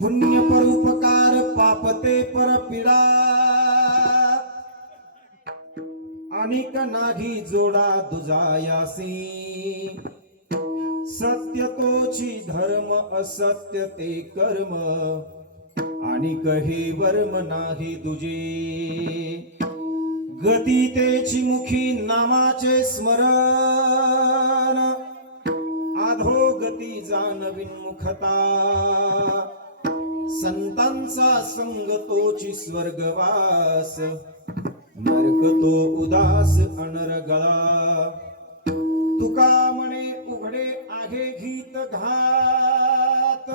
पुण्य परोपकार पापते परपीडा अनिक नाही जोडा दुजायासी सत्य तोची धर्म असत्य ते कर्म अनिक हे वर्म नाही दुजे गती तेची मुखी नामाचे स्मरण अधोगती जानविन मुखता संतांचा संग तोची स्वर्गवास नरक तो उदास अनरगळा तुका म्हणे उघडे आहे गीत घात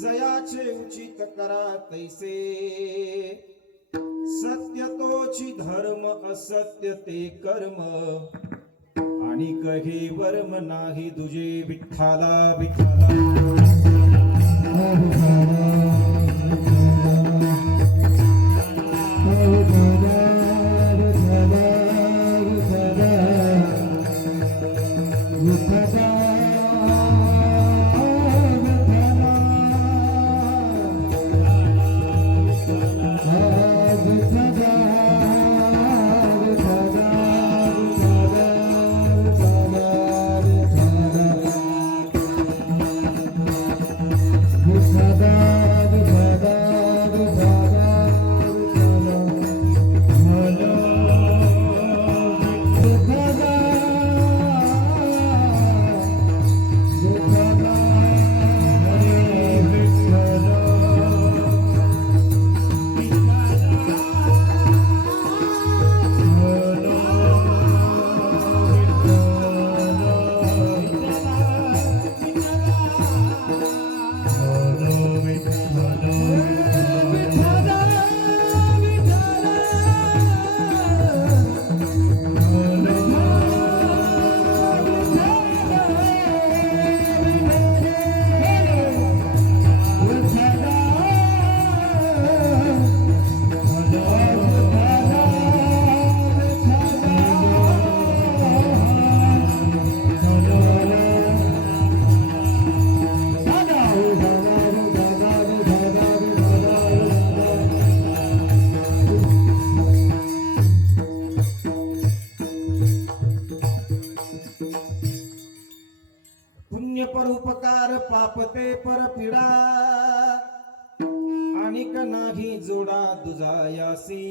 जयाचे उचित करा तैसे सत्य तोची धर्म असत्य ते कर्म आणि कहे वर्म नाही दुजे विठ्ठला विठ्ठला पुण्य परोपकार पापते परपीडा अनिक नाही जोडा दुजायासी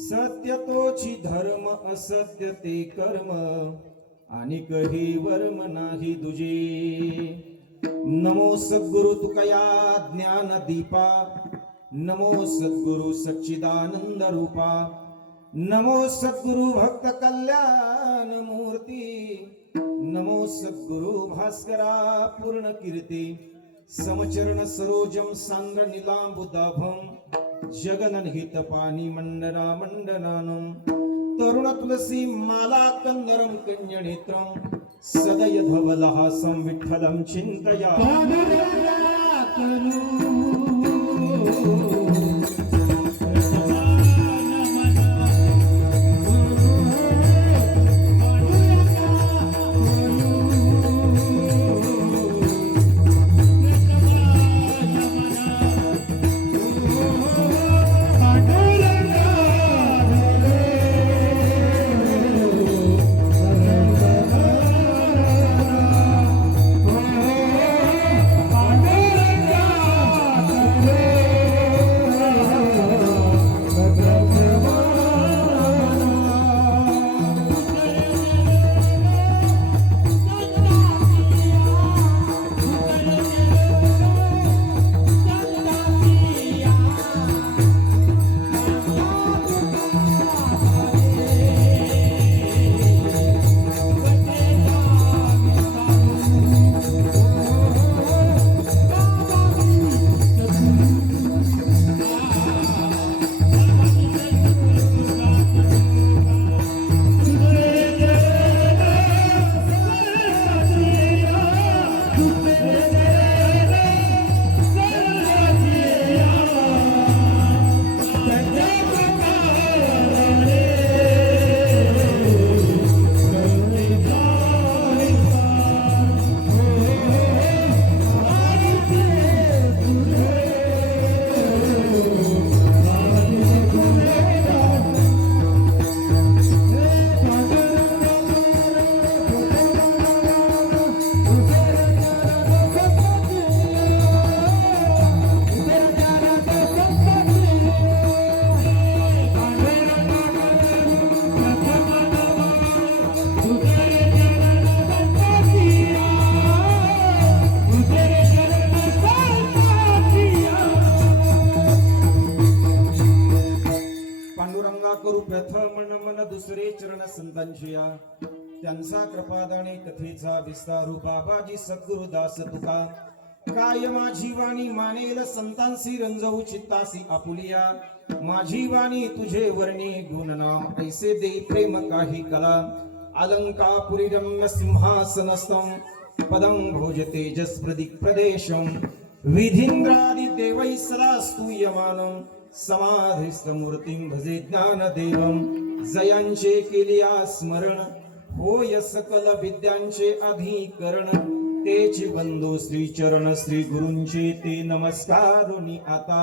सत्य तोची धर्म असत्य ते कर्म अनिक ही वर्म नाही दुजे नमो सद्गुरु तुकया ज्ञान दीपा नमो सद्गुरु सच्चिदानंद रूपा नमो सद्गुरु भक्त कल्याण मूर्ती नमो सद्गुरु भास्करा पूर्ण कीर्ती समचरण सरोजम सांद्र निलांबुदाभम जगनहित पाणी मंडरा मंडनानं तरुण तुलसी माला कंदरम कन्यनेत्रम सदय धवलहासं विठ्ठलं चिंतया संतांची या त्यांचा कृपादाने कथेचा विस्तारू बाबाजी सद्गुरुदास तुका काय माझी वाणी मानेल संतांसी रंजवू चित्तासी आपुलिया माझी वाणी तुझे वर्णी गुणनाम ऐसे दे प्रेम काही कला अलंकापुरी रम्य सिंहासनस्थं पदं भोज तेजस्प्रदि प्रदेशं विधीन्द्रादि देवैः सदा स्तूयमानं समाधिस्थमूर्तिं भजे ज्ञानदेवं जयांचे केलिया स्मरण होय सकल विद्यांचे अधिकरण तेची बंधू श्री चरण श्री गुरूंचे ते नमस्कारुनी आता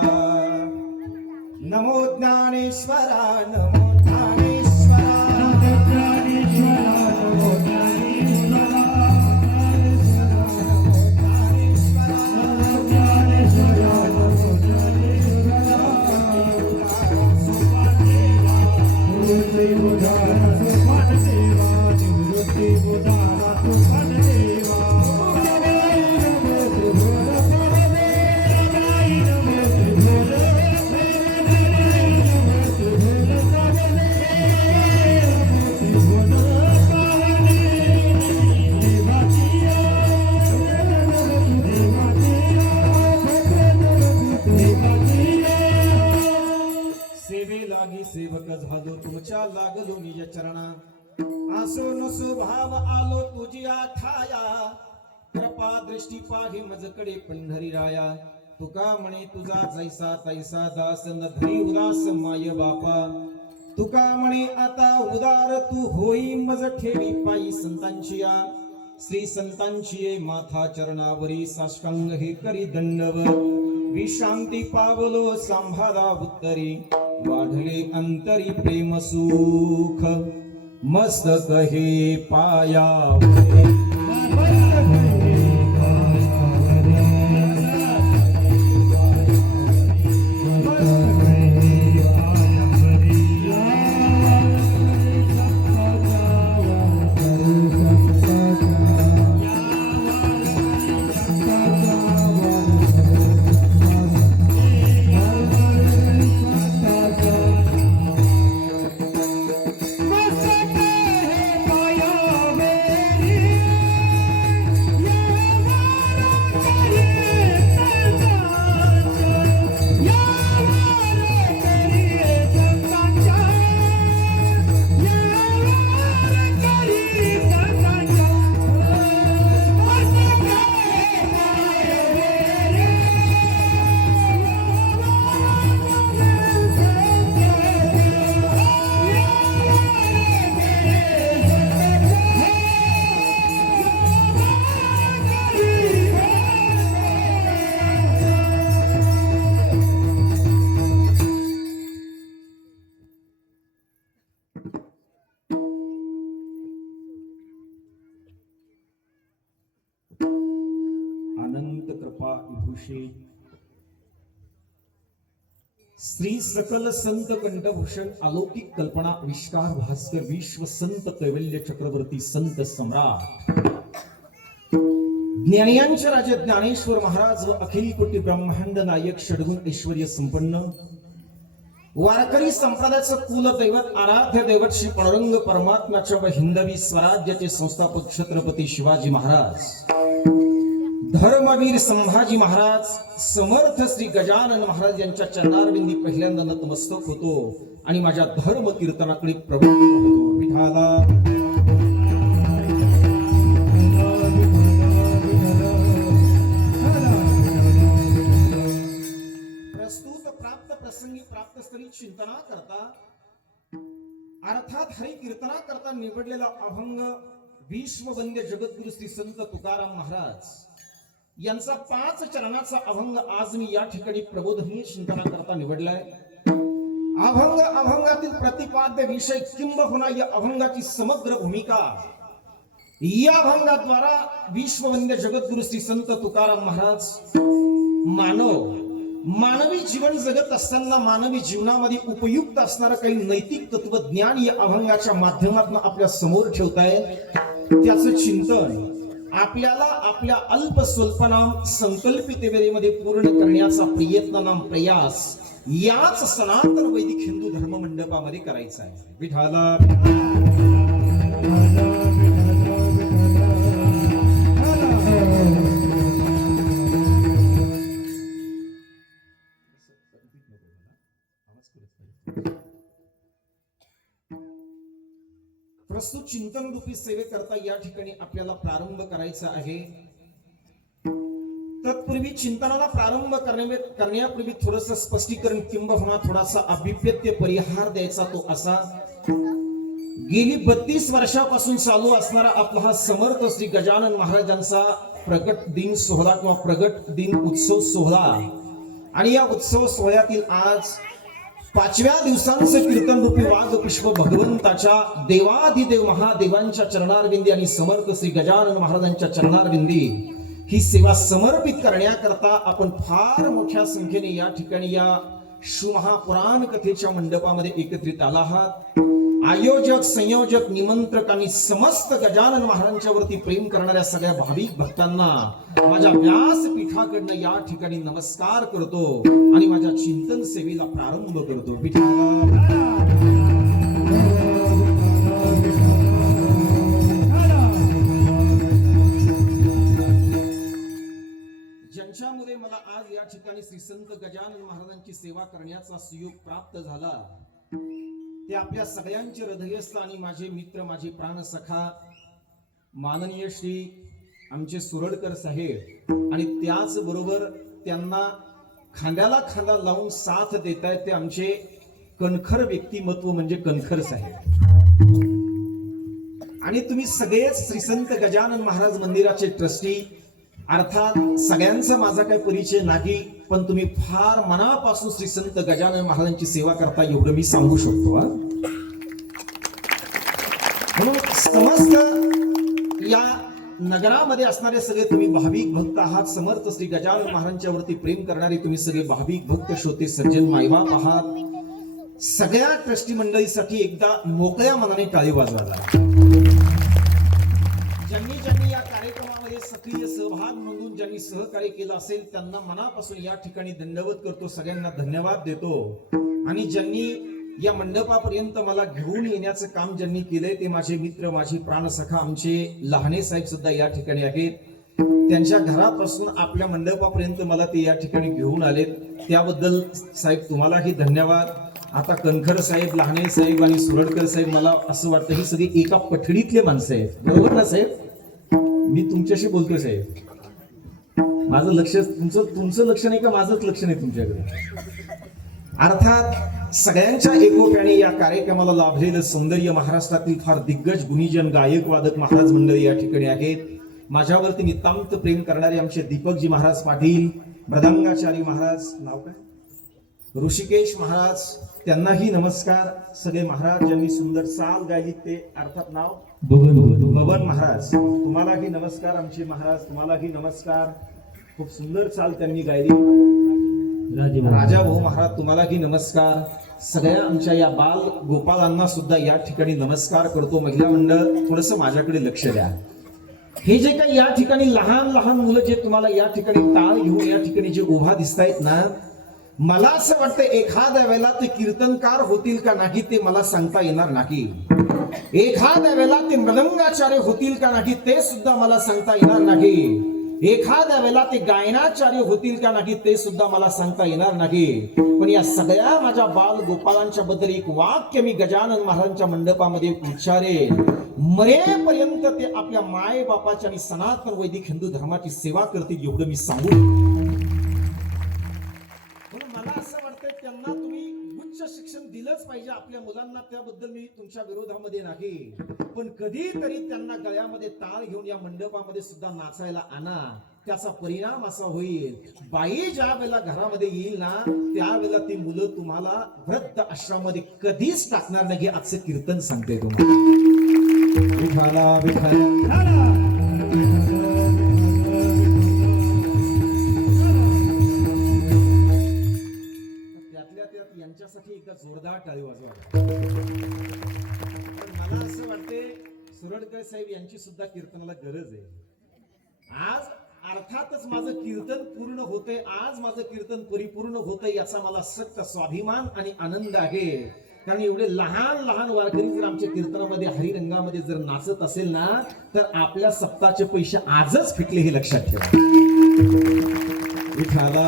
नमो ज्ञानेश्वरा नमो ज्ञानेश्वरा नमो ज्ञानेश्वरा नमो ज्ञानेश्वरा सेवक झालो तुमच्या लागलो निज चरणा आसो नसो भाव आलो तुझी ठाया कृपा दृष्टी पाही मजकडे पंढरी राया तुका म्हणे तुझा जैसा तैसा दास न धरी उदास माय बापा तुका म्हणे आता उदार तू होई मज ठेवी पायी संतांची या श्री संतांची माथा चरणावरी साष्टांग हे करी दंडव विश्रांती पावलो सांभाळा उत्तरी वाढले अंतरी प्रेम सुख मस्तक हे पायावरे अनंत कृपा विभूषे श्री सकल संत कंठभूषण अलौकिक कल्पना आविष्कार भास्कर विश्व संत कैवल्य चक्रवर्ती संत सम्राट ज्ञानियांचे राजे ज्ञानेश्वर महाराज व अखिल कोटी ब्रह्मांड नायक षडगुण ऐश्वर्य संपन्न वारकरी संप्रदायाचं कुल दैवत आराध्य दैवत श्री पांडुरंग परमात्म्याच्या व हिंदवी स्वराज्याचे संस्थापक छत्रपती शिवाजी महाराज धर्मवीर संभाजी महाराज समर्थ श्री गजानन महाराज यांच्या चरणारविंदी पहिल्यांदा नतमस्तक होतो आणि माझ्या धर्म कीर्तनाकडे प्रवृत्त होतो विठाला प्रस्तुत प्राप्त प्रसंगी प्राप्त स्तरी चिंतना करता अर्थात हरी कीर्तना करता निवडलेला अभंग विश्ववंद्य जगद्गुरु श्री संत तुकाराम महाराज यांचा 5 चरणाचा अभंग आज मी या ठिकाणी प्रबोधनीय चिंतना करता निवडलाय। अभंगातील प्रतिपाद्य विषय किंबहुना या अभंगाची समग्र भूमिका या अभंगाद्वारा विश्ववंद्य जगद्गुरु श्री संत तुकाराम महाराज मानवी जीवन जगत असताना मानवी जीवनामध्ये उपयुक्त असणारं काही नैतिक तत्वज्ञान या अभंगाच्या माध्यमातून आपल्या समोर ठेवतायत। त्याचं चिंतन आपल्याला आपल्या अल्प स्वल्पनाम संकल्पितेमध्ये पूर्ण करण्याचा प्रयास याच सनातन वैदिक हिंदू धर्म मंडपामध्ये करायचा आहे। विठाला प्रस्तुत चिंतन रूपी सेवेकरता या ठिकाणी आपल्याला प्रारंभ करायचा आहे. तत्पूर्वी चिंतनाला प्रारंभ करण्यापूर्वी थोडंसं स्पष्टीकरण किंबहुना थोडासा अभिप्रेत्य परिहार द्यायचा तो असा. गेली 32 वर्षापासून चालू असणारा आपला हा समर्थ श्री गजानन महाराजांचा प्रगट दिन सोहळा किंवा प्रगट दिन उत्सव सोहळा, आणि या उत्सव सोहळ्यातील आज 5व्या दिवसांचं कीर्तन रूपी वाघ पुष्प भगवंताच्या देवाधिदेव महादेवांच्या चरणारविंदी आणि समर्थ श्री गजानन महाराजांच्या चरणारविंदी ही सेवा समर्पित करण्याकरता आपण फार मोठ्या संख्येने या ठिकाणी या शिवमहापुराण कथेच्या मंडपामध्ये एकत्रित आला आहात. आयोजक, संयोजक, निमंत्रक आणि समस्त गजानन महाराजांच्या वरती प्रेम करणाऱ्या सगळ्या भाविक भक्तांना माझ्या व्यासपीठाकडनं या ठिकाणी नमस्कार करतो आणि माझ्या चिंतन सेवेला प्रारंभ करतो. ज्यांच्यामुळे मला आज या ठिकाणी श्री संत गजानन महाराजांची सेवा करण्याचा सुयोग प्राप्त झाला ते आपल्या सगळ्यांचे हृदयस्थ आणि माझे मित्र, माझे प्राणसखा माननीय श्री आमचे सुरडकर साहेब, आणि त्याचबरोबर त्यांना खांद्याला खांदा लावून साथ देत आहेत ते आमचे कणखर व्यक्तिमत्व म्हणजे कणखर साहेब. आणि तुम्ही सगळेच श्री संत गजानन महाराज मंदिराचे ट्रस्टी, अर्थात सगळ्यांचा माझा काही परिचय नाही, पण तुम्ही फार मनापासून श्री संत गजानन महाराजांची सेवा करता एवढं मी सांगू शकतो. म्हणून समस्त या नगरामध्ये असणारे सगळे तुम्ही भाविक भक्त आहात. समर्थ श्री गजानन महाराजांच्या वरती प्रेम करणारे तुम्ही सगळे भाविक भक्त, श्रोते, सज्जन, मायबाप आहात. सगळ्या ट्रस्टी मंडळीसाठी एकदा मोकळ्या मनाने टाळी वाजवा. ज्यांनी या कार्यक्रमामध्ये सक्रिय सहभाग नोंदवून ज्यांनी सहकार्य केलं असेल त्यांना मनापासून या ठिकाणी दंडवत करतो, सगळ्यांना धन्यवाद देतो. आणि ज्यांनी या मंडपापर्यंत मला घेऊन येण्याचं काम ज्यांनी केलंय ते माझे मित्र, माझे प्राणसखा, आमचे लहाने साहेब सुद्धा या ठिकाणी आहेत. त्यांच्या घरापासून आपल्या मंडपापर्यंत मला ते या ठिकाणी घेऊन आलेत, त्याबद्दल साहेब तुम्हालाही धन्यवाद. आता कणखर साहेब, लहाने साहेब आणि सुरडकर साहेब, मला असं वाटतं ही सगळी एका पठडीतले माणसं आहेत, बरोबर ना साहेब? मी तुमच्याशी बोलतोय साहेब, माझं लक्ष तुमचं लक्ष नाही का माझंच लक्ष नाही तुमच्याकडे. अर्थात सगळ्यांच्या एकोप्याने या कार्यक्रमाला लाभलेलं सौंदर्य महाराष्ट्रातील फार दिग्गज गुणीजन, गायक, वादक महाराज मंडळी या ठिकाणी आहेत. माझ्यावरती नितांत प्रेम करणारे आमचे दीपकजी महाराज पाटील, मृदंगाचारी महाराज, नाव काय, ऋषिकेश महाराज, त्यांनाही नमस्कार. सगळे महाराज ज्यांनी सुंदर चाल गायली ते, अर्थात नाव बबन महाराज, तुम्हालाही नमस्कार. आमचे महाराज तुम्हालाही नमस्कार. खूप सुंदर चाल त्यांनी गायली. राजा भाऊ महाराज तुम्हालाही नमस्कार. सगळ्या आमच्या या बाल गोपालांना सुद्धा या ठिकाणी नमस्कार करतो. महिला मंडळ थोडस माझ्याकडे लक्ष द्या. हे जे काही या ठिकाणी लहान लहान मुलं जे तुम्हाला या ठिकाणी टाळ घेऊन या ठिकाणी जे उभा दिसतायत ना, मला असं वाटतं एखाद्या वेळेला ते कीर्तनकार होतील का नाही ते मला सांगता येणार नाही. एखाद्या वेळेला ते मृदंगाचार्य होतील का नाही ते सुद्धा मला सांगता येणार नाही. एखाद्या वेळेला ते गायनाचार्य होतील का नाही ते सुद्धा मला सांगता येणार नाही. पण या सगळ्या माझ्या बाल गोपालांच्या बद्दल एक वाक्य मी गजानन महाराजांच्या मंडपामध्ये उच्चारेन, मरेपर्यंत ते आपल्या माय बापाच्या आणि सनातन वैदिक हिंदू धर्माची सेवा करतील एवढं मी सांगू. मला असं वाटतं त्यांना तुम्ही उच्च शिक्षण दिलंच पाहिजे आपल्या मुलांना, त्याबद्दल मी तुमच्या विरोधामध्ये नाही, पण कधीतरी त्यांना गळ्यामध्ये टाळ घेऊन या मंडपामध्ये सुद्धा नाचायला आणा. त्याचा परिणाम असा होईल, बाई ज्या वेळेला घरामध्ये येईल ना त्यावेळेला ती मुलं तुम्हाला वृद्ध आश्रमामध्ये कधीच टाकणार नाही. आजचं कीर्तन सांगते तुम्हाला. विठाला विठाला यांच्यासाठी एकदा जोरदार टाळी वाजवा. मला असं वाटते सुरडकर साहेब यांची सुद्धा कीर्तनाला गरज आहे. आज अर्थातच माझं कीर्तन पूर्ण होते, आज माझं कीर्तन परिपूर्ण होतंय याचा मला सक्त स्वाभिमान आणि आनंद आहे. कारण एवढे लहान लहान वारकरी जर आमच्या कीर्तनामध्ये हरिरंगामध्ये जर नाचत असेल ना, तर आपल्या सप्ताहाचे पैसे आजच फिटले हे लक्षात ठेवा. विठाला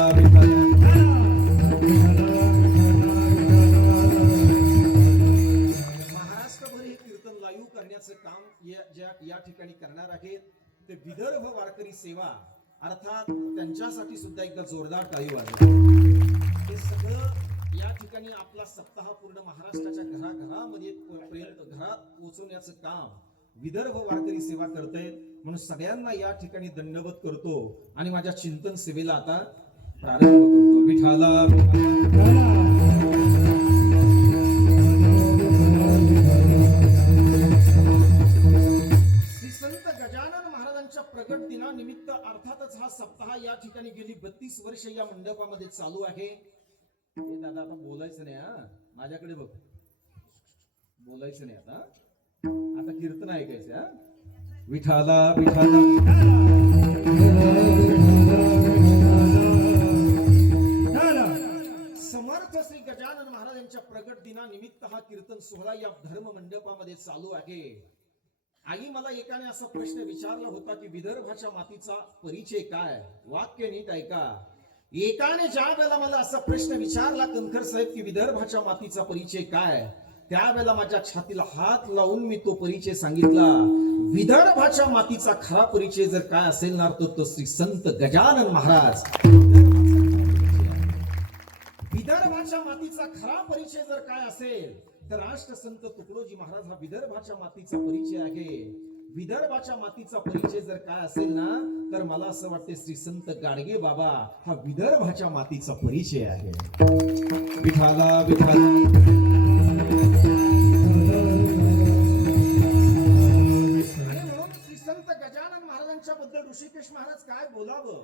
महाराष्ट्रभर हे कीर्तन लाईव्ह करण्याचं काम या ठिकाणी करणार आहेत ते विदर्भ वारकरी सेवा, अर्थात त्यांच्यासाठी सुद्धा एकदा जोरदार टाळी वाजवा. हे सगळं या ठिकाणी आपला सप्ताह पूर्ण महाराष्ट्राच्या घराघरामध्ये घरात पोहोचवण्याचं काम विदर्भ वारकरी सेवा करतायत. म्हणून सगळ्यांना या ठिकाणी दंडवत करतो आणि माझ्या चिंतन सेवेला आता प्रारंभ करतो. विठाला श्री संत गजानन महाराजांच्या प्रगट दिनानिमित्त अर्थातच हा सप्ताह या ठिकाणी गेली 32 वर्ष या मंडपामध्ये चालू आहे. हे दादा आता बोलायचं नाही हा, माझ्याकडे बघ, बोलायचं नाही आता, आता कीर्तन ऐकायचं हा. विठाला विठाला समर्थ श्री गजानन महाराजांच्या प्रगट दिनानिमित्त हा कीर्तन सोहळा या धर्म मंडपामध्ये चालू आहे. आई मला एकाने असा प्रश्न विचारला होता की विदर्भाच्या मातीचा परिचय काय. वाक्य नीट ऐका. एकाने ज्या वेळेला मला असा प्रश्न विचारला कणखर साहेब की विदर्भाच्या मातीचा परिचय काय, त्यावेळेला माझ्या छातीला हात लावून मी तो परिचय सांगितला. विदर्भाच्या मातीचा खरा परिचय जर काय असेल ना, तो श्री संत गजानन महाराज. विदर्भाच्या मातीचा खरा परिचय जर काय असेल तर राष्ट्रसंत तुकडोजी महाराज हा विदर्भाच्या मातीचा परिचय आहे. विदर्भाच्या मातीचा परिचय जर काय असेल ना, तर मला असं वाटते श्री संत गाडगे बाबा हा विदर्भाच्या मातीचा परिचय आहे. विठाला विठाला श्री संत गजानन महाराजांच्या बद्दल ऋषिकेश महाराज काय बोलावं.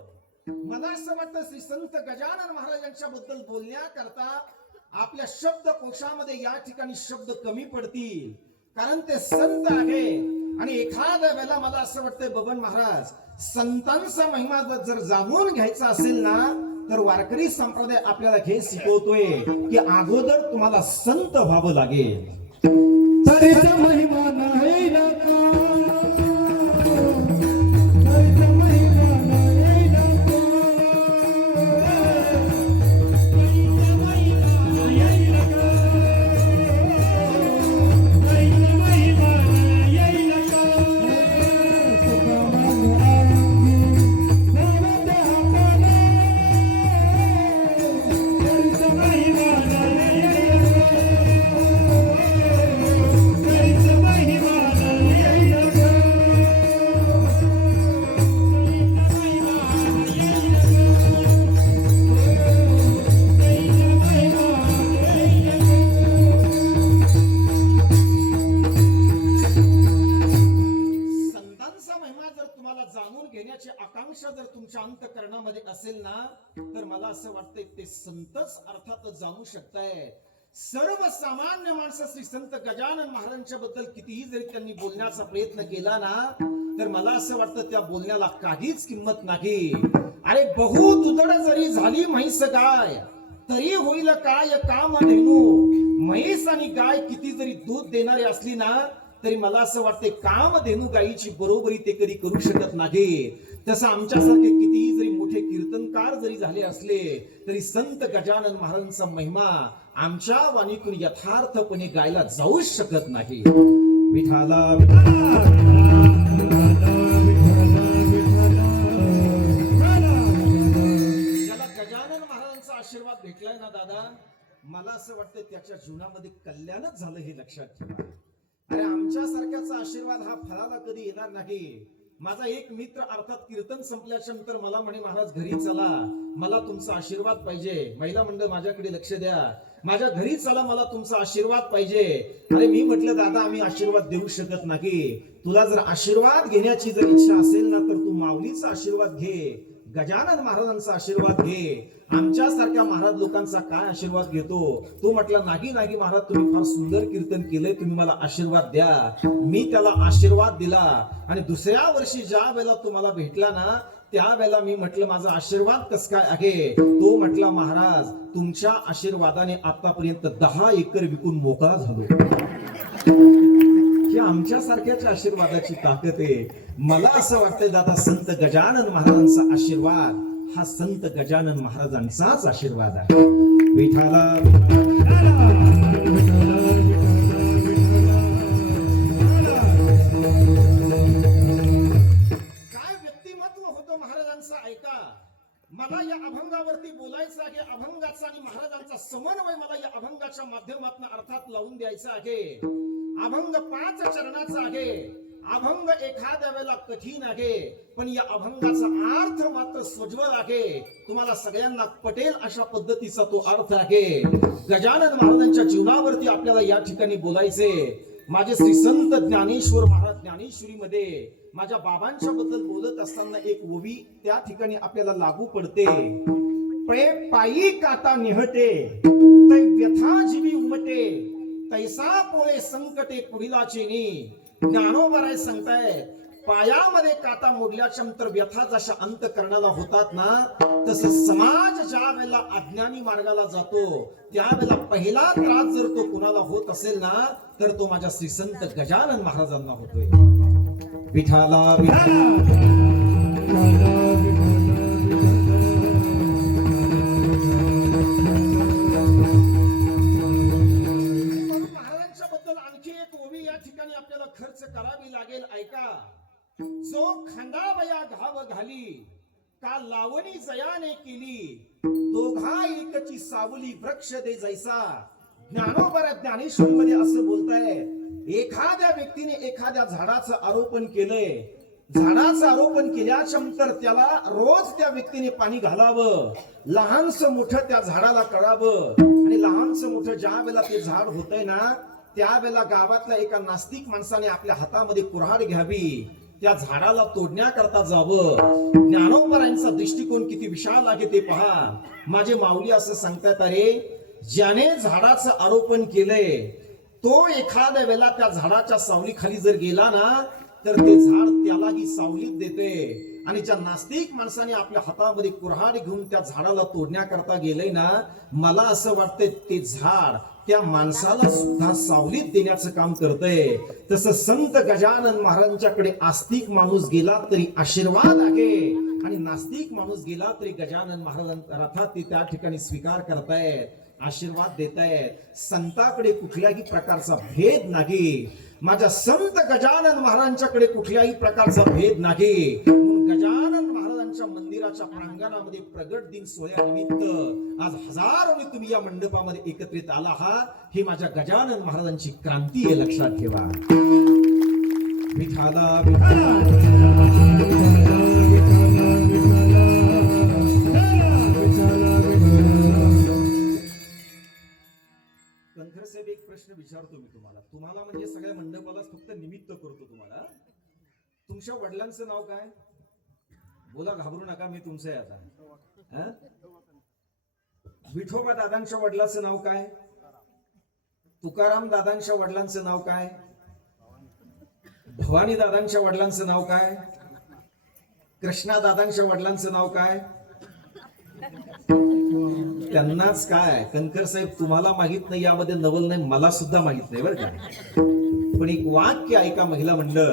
मला असं वाटतं श्री संत गजानन महाराजांच्या बद्दल बोलण्याकरता आपल्या शब्दकोशामध्ये या ठिकाणी शब्द कमी पडतील, कारण ते संत आहे. आणि एखाद्या वेळेला मला असं वाटतंय बबन महाराज, संतांचा महिमा जर जाणून घ्यायचा असेल ना, तर वारकरी संप्रदाय आपल्याला हे शिकवतोय की अगोदर तुम्हाला संत व्हावं लागेल. तरीच महिमा नाही ना आकांक्षा जर तुमच्या अंतःकरणामध्ये असेल ना, तर मला असं वाटतंय ते संतच अर्थातच जाणू शकताय. सर्वसामान्य माणसं श्री संत गजानन महाराजांच्या बद्दल कितीही जरी त्यांनी बोलण्याचा प्रयत्न केला ना, तर मला असं वाटतं त्या बोलण्याला काहीच किंमत नाही. अरे बहु दुधड जरी झाली म्हैस गाय, तरी होईल काय काम धेनू. म्हैस आणि गाय किती जरी दूध देणारी असली ना, तरी मला असं वाटतंय कामधेनू गायीची बरोबरी ते कधी करू शकत नाही. तसं आमच्यासारखे कितीही जरी मोठे कीर्तनकार जरी झाले असले, तरी संत गजानन महाराजांचा महिमा आमच्या वाणीतून यथार्थपणे गायला जाऊच शकत नाही. विठाला ज्याला गजानन महाराजांचा आशीर्वाद भेटलाय ना दादा, मला असं वाटतं त्याच्या जीवनामध्ये कल्याणच झालं हे लक्षात ठेवा. अरे आमच्या सारख्याचा आशीर्वाद हा फळाला कधी येणार नाही. माझा एक मित्र अर्थात कीर्तन संपल्याच्या नंतर मला म्हणे, महाराज घरी चला, मला तुमचा आशीर्वाद पाहिजे. महिला मंडळ माझ्याकडे लक्ष द्या, माझ्या घरी चला, मला तुमचा आशीर्वाद पाहिजे. अरे मी म्हटलं दादा आम्ही आशीर्वाद देऊ शकत नाही. तुला जर आशीर्वाद घेण्याची जर इच्छा असेल ना, तर तू माऊलीचा आशीर्वाद घे, गजानन महाराजांचा आशीर्वाद घे. आमच्या सारख्या महाराज लोकांचा काय आशीर्वाद घेतो. तू म्हटला नाही नाही महाराज तुम्ही फार सुंदर कीर्तन केलंय, तुम्ही मला आशीर्वाद द्या. मी त्याला आशीर्वाद दिला आणि दुसऱ्या वर्षी ज्या वेळेला तुम्हाला भेटला ना, त्यावेळेला मी म्हटलं माझा आशीर्वाद कस काय आहे. तो म्हटला महाराज तुमच्या आशीर्वादाने आतापर्यंत 10 एकर विकून मोकळा झालो. ही आमच्या सारख्याच्या आशीर्वादाची ताकद आहे. मला असं वाटतंय दादा संत गजानन महाराजांचा आशीर्वाद हा संत गजानन महाराजांचाच आशीर्वाद आहे. विठाला ऐका, मला या अभंगावरती बोलायचं आहे. अभंगाचा आणि महाराजांचा समन्वय मला या अभंगाच्या माध्यमातून अर्थात लावून द्यायचा आहे. अभंग 5 चरणाचा आहे. अभंग एखाद्या वेळेला कठीण आहे, पण या अभंगाचा अर्थ मात्र सोज्वळ आहे. तुम्हाला सगळ्यांना पटेल अशा पद्धतीचा तो अर्थ आहे. गजानन महाराजांच्या जीवनावरती आपल्याला या ठिकाणी बोलायचे. माझे श्री संत ज्ञानेश्वर महाराज ज्ञानेश्वरीमध्ये माझ्या बाबांच्या बद्दल बोलत असताना एक ओवी त्या ठिकाणी आपल्याला लागू पडते. पायी काटा निहटे तै व्यथा जीवी उमटे तैसा पोळे संकटे पुढिलाचे नी. ज्ञानोबराय सांगताय पायामध्ये काटा मोडल्याच्या नंतर व्यथा जशा अंतकरणाला होतात ना, तसं समाज ज्या वेळेला अज्ञानी मार्गाला जातो त्यावेळेला पहिला त्रास जर तो कुणाला होत असेल ना, तर तो माझ्या श्री संत गजानन महाराजांना होतोय. विठाला महाराजांच्या बद्दल आणखी एक ओवी या ठिकाणी आपल्याला खर्च करावी लागेल. ऐका, जो खंडावया घाव घाली का लावणी जयाने केली, दोघा एकची सावली वृक्ष दे जैसा. ज्ञानोबा ज्ञानेश्वरीमध्ये असं बोलताय, एखाद्या व्यक्तीने एखाद्या झाडाचं आरोपण केलंय. झाडाचं आरोपण केल्याच्या नंतर त्याला रोज त्या व्यक्तीने पाणी घालावं. लहानसं मोठं त्या झाडाला कळावं. आणि लहानसं मोठं ज्या वेळेला ते झाड होतंय ना, त्यावेळेला गावातल्या एका नास्तिक माणसाने आपल्या हातामध्ये कुऱ्हाड घ्यावी, त्या झाडाला तोडण्याकरता जावं. ज्ञानोबरांचा दृष्टिकोन किती विशाल आहे ते पहा. माझे माऊली असं सांगतात, अरे ज्याने झाडाचं आरोपण केलंय तो एखाद्या वेळेला त्या झाडाच्या सावलीखाली जर गेला ना, तर ते झाड त्यालाही सावलीत देते. आणि ज्या नास्तिक माणसाने आपल्या हातामध्ये कुऱ्हाड घेऊन त्या झाडाला तोडण्याकरता गेलंय ना, मला असं वाटतंय ते झाड त्या माणसाला सुद्धा सावलीत देण्याचं काम करतंय. तसं संत गजानन महाराजांच्याकडे आस्तिक माणूस गेला तरी आशीर्वाद आहे, आणि नास्तिक माणूस गेला तरी गजानन महाराजांचा अर्थात ते त्या ठिकाणी स्वीकार करतायत, आशीर्वाद देतायत. संताकडे कुठल्याही प्रकारचा भेद नाही. माझ्या संत गजानन महाराजांच्याकडे कुठल्याही प्रकारचा भेद नाही. गजानन महाराजांच्या मंदिराच्या प्रांगणामध्ये प्रगट दिन सोहळ्यानिमित्त आज हजारोने तुम्ही या मंडपामध्ये एकत्रित आला आहात. ही माझ्या गजानन महाराजांची क्रांती आहे, लक्षात ठेवा. विठाला कंखर साहेब, एक प्रश्न विचारतो मी तुम्हाला म्हणजे सगळ्या मंडपाला फक्त निमित्त करतो. तुम्हाला तुमच्या वडिलांचं नाव काय? बोला, घाबरू नका, मी तुमचं आहे आता. विठोबा दादांच्या वडिलांचं नाव काय? तुकाराम दादांच्या वडिलांचं नाव काय? भवानी दादांच्या वडिलांचं नाव काय? कृष्णा दादांच्या वडिलांचं नाव काय? त्यांनाच काय कणकर साहेब, तुम्हाला माहित नाही यामध्ये नवल नाही, मला सुद्धा माहित नाही बरं का. पण एक वाक्य ऐका महिला मंडळ,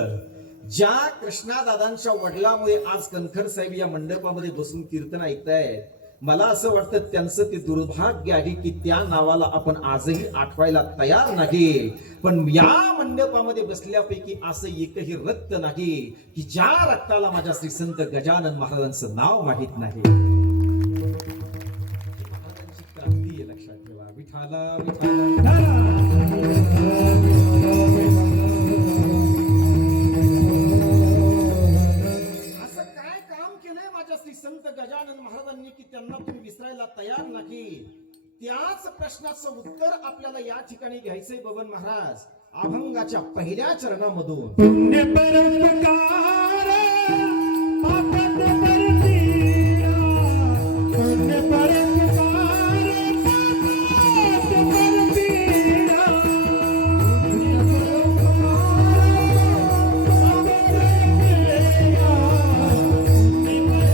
ज्या कृष्णा दादांच्या वडिलामुळे आज कणखर साहेब या मंडपामध्ये बसून कीर्तन ऐकतायत, मला असं वाटतं त्यांचं ते दुर्भाग्य आहे की त्या नावाला आपण आजही आठवायला तयार नाही. पण या मंडपामध्ये बसल्यापैकी असं एकही रक्त नाही की ज्या रक्ताला माझ्या श्री संत गजानन महाराजांचं नाव माहित नाही. महाराजांची क्रांती आहे, लक्षात ठेवा. विठाला विठाला संत गजानन महाराजांनी की त्यांना तुम्ही विसरायला तयार नाही. त्याच प्रश्नाचं उत्तर आपल्याला या ठिकाणी घ्यायचंय बबन महाराज अभंगाच्या पहिल्या चरणामधून. पुण्य परोपकार पापत परतीरा, पुण्य परोपकार पापत परतीरा, पुण्य परोपकार पापत परतीरा, पुण्य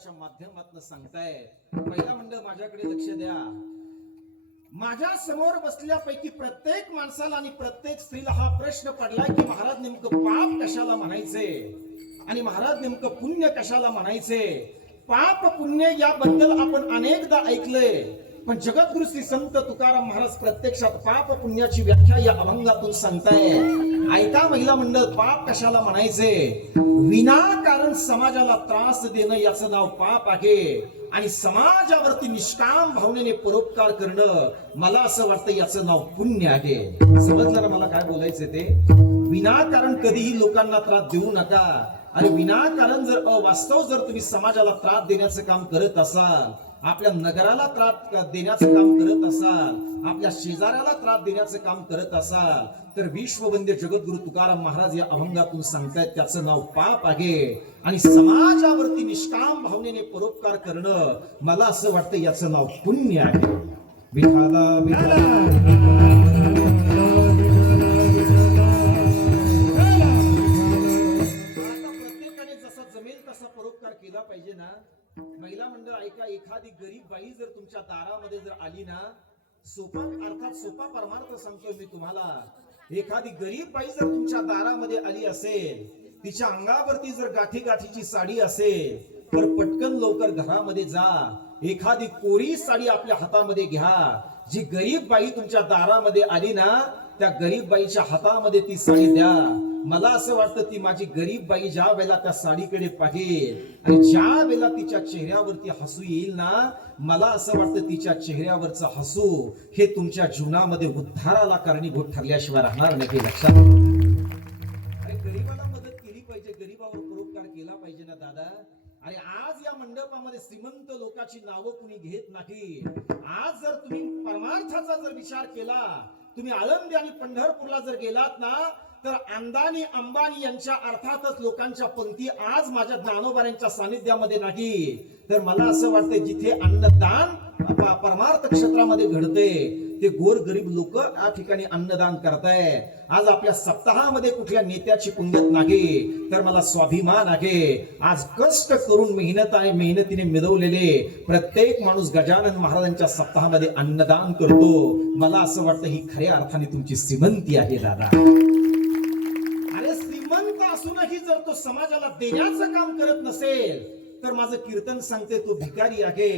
नाटकाच्या माध्यमातून सांगताय. पहिला मंडळ माझ्याकडे लक्ष द्या. माझ्या समोर बसल्यापैकी प्रत्येक माणसाला आणि प्रत्येक स्त्रीला हा प्रश्न पडलाय की महाराज नेमकं पाप कशाला म्हणायचे आणि महाराज नेमकं पुण्य कशाला म्हणायचे. पाप पुण्य याबद्दल आपण अनेकदा ऐकलंय, पण जगद्गुरु श्री संत तुकाराम महाराज प्रत्यक्षात पाप पुण्याची व्याख्या या अभंगातून सांगताय. ऐका महिला मंडळ, पाप कशाला म्हणायचे. विनाकारण समाजाला त्रास देणं याचं नाव पाप आहे आणि समाजावरती निष्काम भावनेने परोपकार करणं मला असं वाटतं याचं नाव पुण्य आहे. समजलं ना मला काय बोलायचं ते. विनाकारण कधीही लोकांना त्रास देऊ नका. आणि विनाकारण जर अवास्तव जर तुम्ही समाजाला त्रास देण्याचं काम करत असाल, आपल्या नगराला त्रास देण्याचं काम करत असाल, आपल्या शेजाऱ्याला त्रास देण्याचं काम करत असाल, तर विश्ववंद्य जगद्गुरु तुकाराम महाराज या अभंगातून सांगतायत त्याचं नाव पाप आहे. आणि समाजावरती निष्काम भावनेने परोपकार करणं मला असं वाटतं याचं नाव पुण्य आहे. विठाला प्रत्येकाने जसा जमेल तसा परोपकार केला पाहिजे ना. महिला मंडळ ऐका, एखादी गरीब बाई जर तुमच्या दारामध्ये जर आली ना, सोपा अर्थात सोपा परमार्थ सांगतोय मी तुम्हाला. एखादी गरीब बाई जर तुमच्या दारामध्ये आली असेल, तिच्या अंगावरती जर गाठी गाठीची साडी असेल, तर पटकन लवकर घरामध्ये जा, एखादी कोरी साडी आपल्या हातामध्ये घ्या. जी गरीब बाई तुमच्या दारामध्ये आली ना, त्या गरीब बाईच्या हातामध्ये ती साडी द्या. मला असं वाटतं ती माझी गरीब बाई ज्या वेळेला त्या साडीकडे पाहिल आणि ज्या वेळेला तिच्या चेहऱ्यावरती हसू येईल ना, मला असं वाटतं तिच्या चेहऱ्यावरचं हसू हे तुमच्या जीवनामध्ये उद्धाराला कारणीभूत ठरल्याशिवाय राहणार नाही. लक्षात. अरे गरीबाला मदत केली पाहिजे, गरीबावर परोपकार केला पाहिजे ना दादा. आणि आज या मंडपामध्ये श्रीमंत लोकांची नावं कुणी घेत नाही. आज जर तुम्ही परमार्थाचा जर विचार केला, तुम्ही आळंदी आणि पंढरपूरला जर गेलात ना, तर अंदानी अंबानी यांच्या अर्थातच लोकांच्या पंक्ती आज माझ्या ज्ञानोबाऱ्यांच्या सानिध्यामध्ये नाही. तर मला असं वाटतं जिथे अन्नदान परमार्थ क्षेत्रामध्ये घडते, ते गोरगरीब लोक या ठिकाणी अन्नदान करताय. आज आपल्या सप्ताहामध्ये कुठल्या नेत्याची पुण्यत नाही, तर मला स्वाभिमान आहे. आज कष्ट करून मेहनतीने मिळवलेले प्रत्येक माणूस गजानन महाराजांच्या सप्ताहामध्ये अन्नदान करतो. मला असं वाटतं ही खऱ्या अर्थाने तुमची श्रीमंती आहे दादा. असूनही जर तो समाजाला देण्याचं काम करत नसेल, तर माझं कीर्तन सांगते तो भिकारी आहे.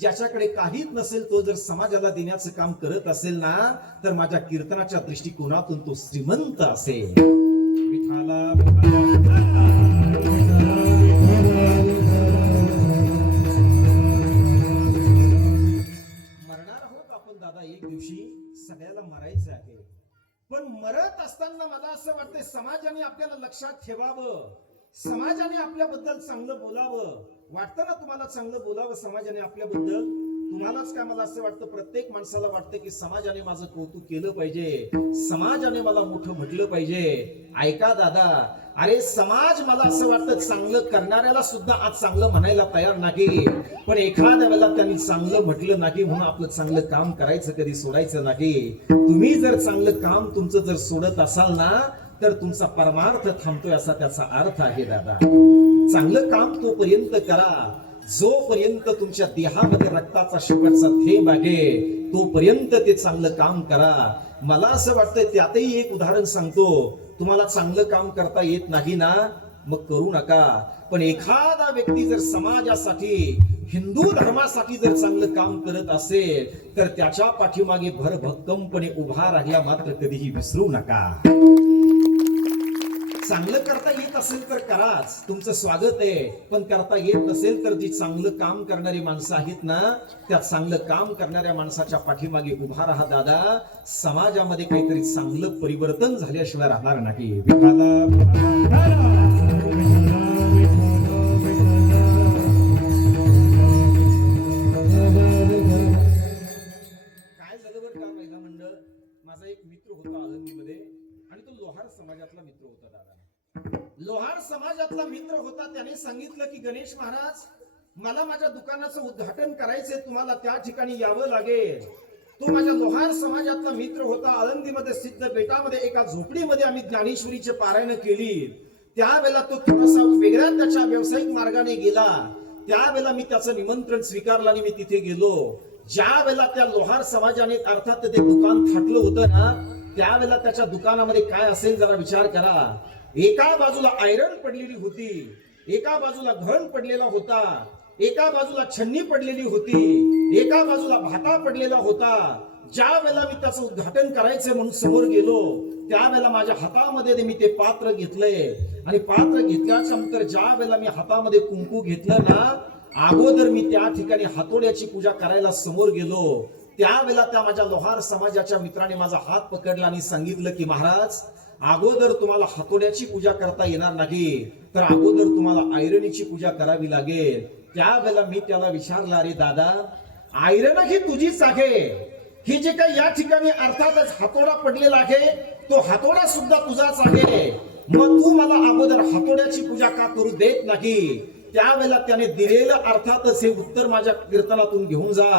ज्याच्याकडे काहीच नसेल तो जर समाजाला देण्याचं काम करत असेल ना, तर माझ्या कीर्तनाच्या दृष्टिकोनातून तो श्रीमंत असेल. मरणार आहोत आपण दादा एक दिवशी, सगळ्याला मरायचं आहे. पण मरत असताना मला असं वाटतंय समाजाने आपल्याला लक्षात ठेवावं, समाजाने आपल्याबद्दल चांगलं बोलावं. वाटतं ना तुम्हाला चांगलं बोलावं समाजाने आपल्याबद्दल? तुम्हालाच काय मला असं वाटतं, प्रत्येक माणसाला वाटतं की समाजाने माझं कौतुक केलं पाहिजे, समाजाने मला मोठं म्हटलं पाहिजे. ऐका दादा, अरे समाज मला असं वाटतं चांगलं करणाऱ्याला सुद्धा आज चांगलं म्हणायला तयार नाही. पण एखाद्या वेळेला त्यांनी चांगलं म्हटलं नाही म्हणून आपलं चांगलं काम करायचं कधी सोडायचं नाही. तुम्ही जर चांगलं काम तुमचं जर सोडत असाल ना, तर तुमचा परमार्थ थांबतोय असा त्याचा अर्थ आहे दादा. चांगलं काम तोपर्यंत करा जोपर्यंत तुमच्या देहामध्ये रक्ताचा शेवटचा थेंब आहे, तोपर्यंत ते चांगलं काम करा. मला असं वाटतं त्यातही एक उदाहरण सांगतो. तुम्हाला चांगलं काम करता येत नाही ना, मग करू नका. पण एखादा व्यक्ती जर समाजासाठी, हिंदू धर्मासाठी जर चांगलं काम करत असेल, तर त्याच्या पाठीमागे भरभक्कमपणे उभा राहिला मात्र कधीही विसरू नका. चांगलं करता येत असेल तर कराच, तुमचं स्वागत आहे. पण करता येत नसेल तर जी चांगलं काम करणारी माणसं आहेत ना, त्या चांगलं काम करणाऱ्या माणसाच्या पाठीमागे उभा राहा दादा. समाजामध्ये काहीतरी चांगलं परिवर्तन झाल्याशिवाय राहणार नाही. काय झालं बरं का महिला मंडळ, माझा एक मित्र होता आळंदीमध्ये आणि तो लोहार समाजातला मित्र होता दादा. लोहार समाजातला मित्र होता. त्याने सांगितलं की गणेश महाराज, मला माझ्या दुकानाचं उद्घाटन करायचंय, तुम्हाला त्या ठिकाणी यावं लागेल. तो माझ्या लोहार समाजातला मित्र होता. आळंदीमध्ये सिद्ध बेटामध्ये एका झोपडीमध्ये आम्ही ज्ञानेश्वरीचे पारायण केली. त्यावेळेला तो थोडासा वेगळ्या त्याच्या व्यावसायिक मार्गाने गेला. त्यावेळेला मी त्याचं निमंत्रण स्वीकारलं आणि मी तिथे गेलो. ज्या वेळेला त्या लोहार समाजाने अर्थात ते दुकान थाटलं होतं ना, त्यावेळेला त्याच्या दुकानामध्ये काय असेल जरा विचार करा. एका बाजूला आयरन पडलेली होती, एका बाजूला घण पडलेला होता, एका बाजूला छन्नी पडलेली होती, एका बाजूला भाता पडलेला होता. ज्या वेळेला मी त्याचं उद्घाटन करायचं म्हणून समोर गेलो, त्यावेळेला माझ्या हातामध्ये मी ते पात्र घेतलंय आणि पात्र घेतल्याच्या नंतर ज्या वेळेला मी हातामध्ये कुंकू घेतलं ना, अगोदर मी त्या ठिकाणी हातोड्याची पूजा करायला समोर गेलो. त्यावेळेला त्या माझ्या लोहार समाजाच्या मित्राने माझा हात पकडला आणि सांगितलं की महाराज, अगोदर तुम्हाला हातोड्याची पूजा करता येणार नाही, तर अगोदर तुम्हाला आयरनीची पूजा करावी लागेल. त्यावेळेला मी त्याला विचारलं, अरे दादा, आयरन ही तुझीच आहे, ही जे काही या ठिकाणी अर्थातच हातोडा पडलेला आहे तो हातोडा सुद्धा तुझाच आहे, मग तू मला अगोदर हातोड्याची पूजा का करू देत नाही? त्यावेळेला त्याने दिलेलं अर्थातच हे उत्तर माझ्या कीर्तनातून घेऊन जा.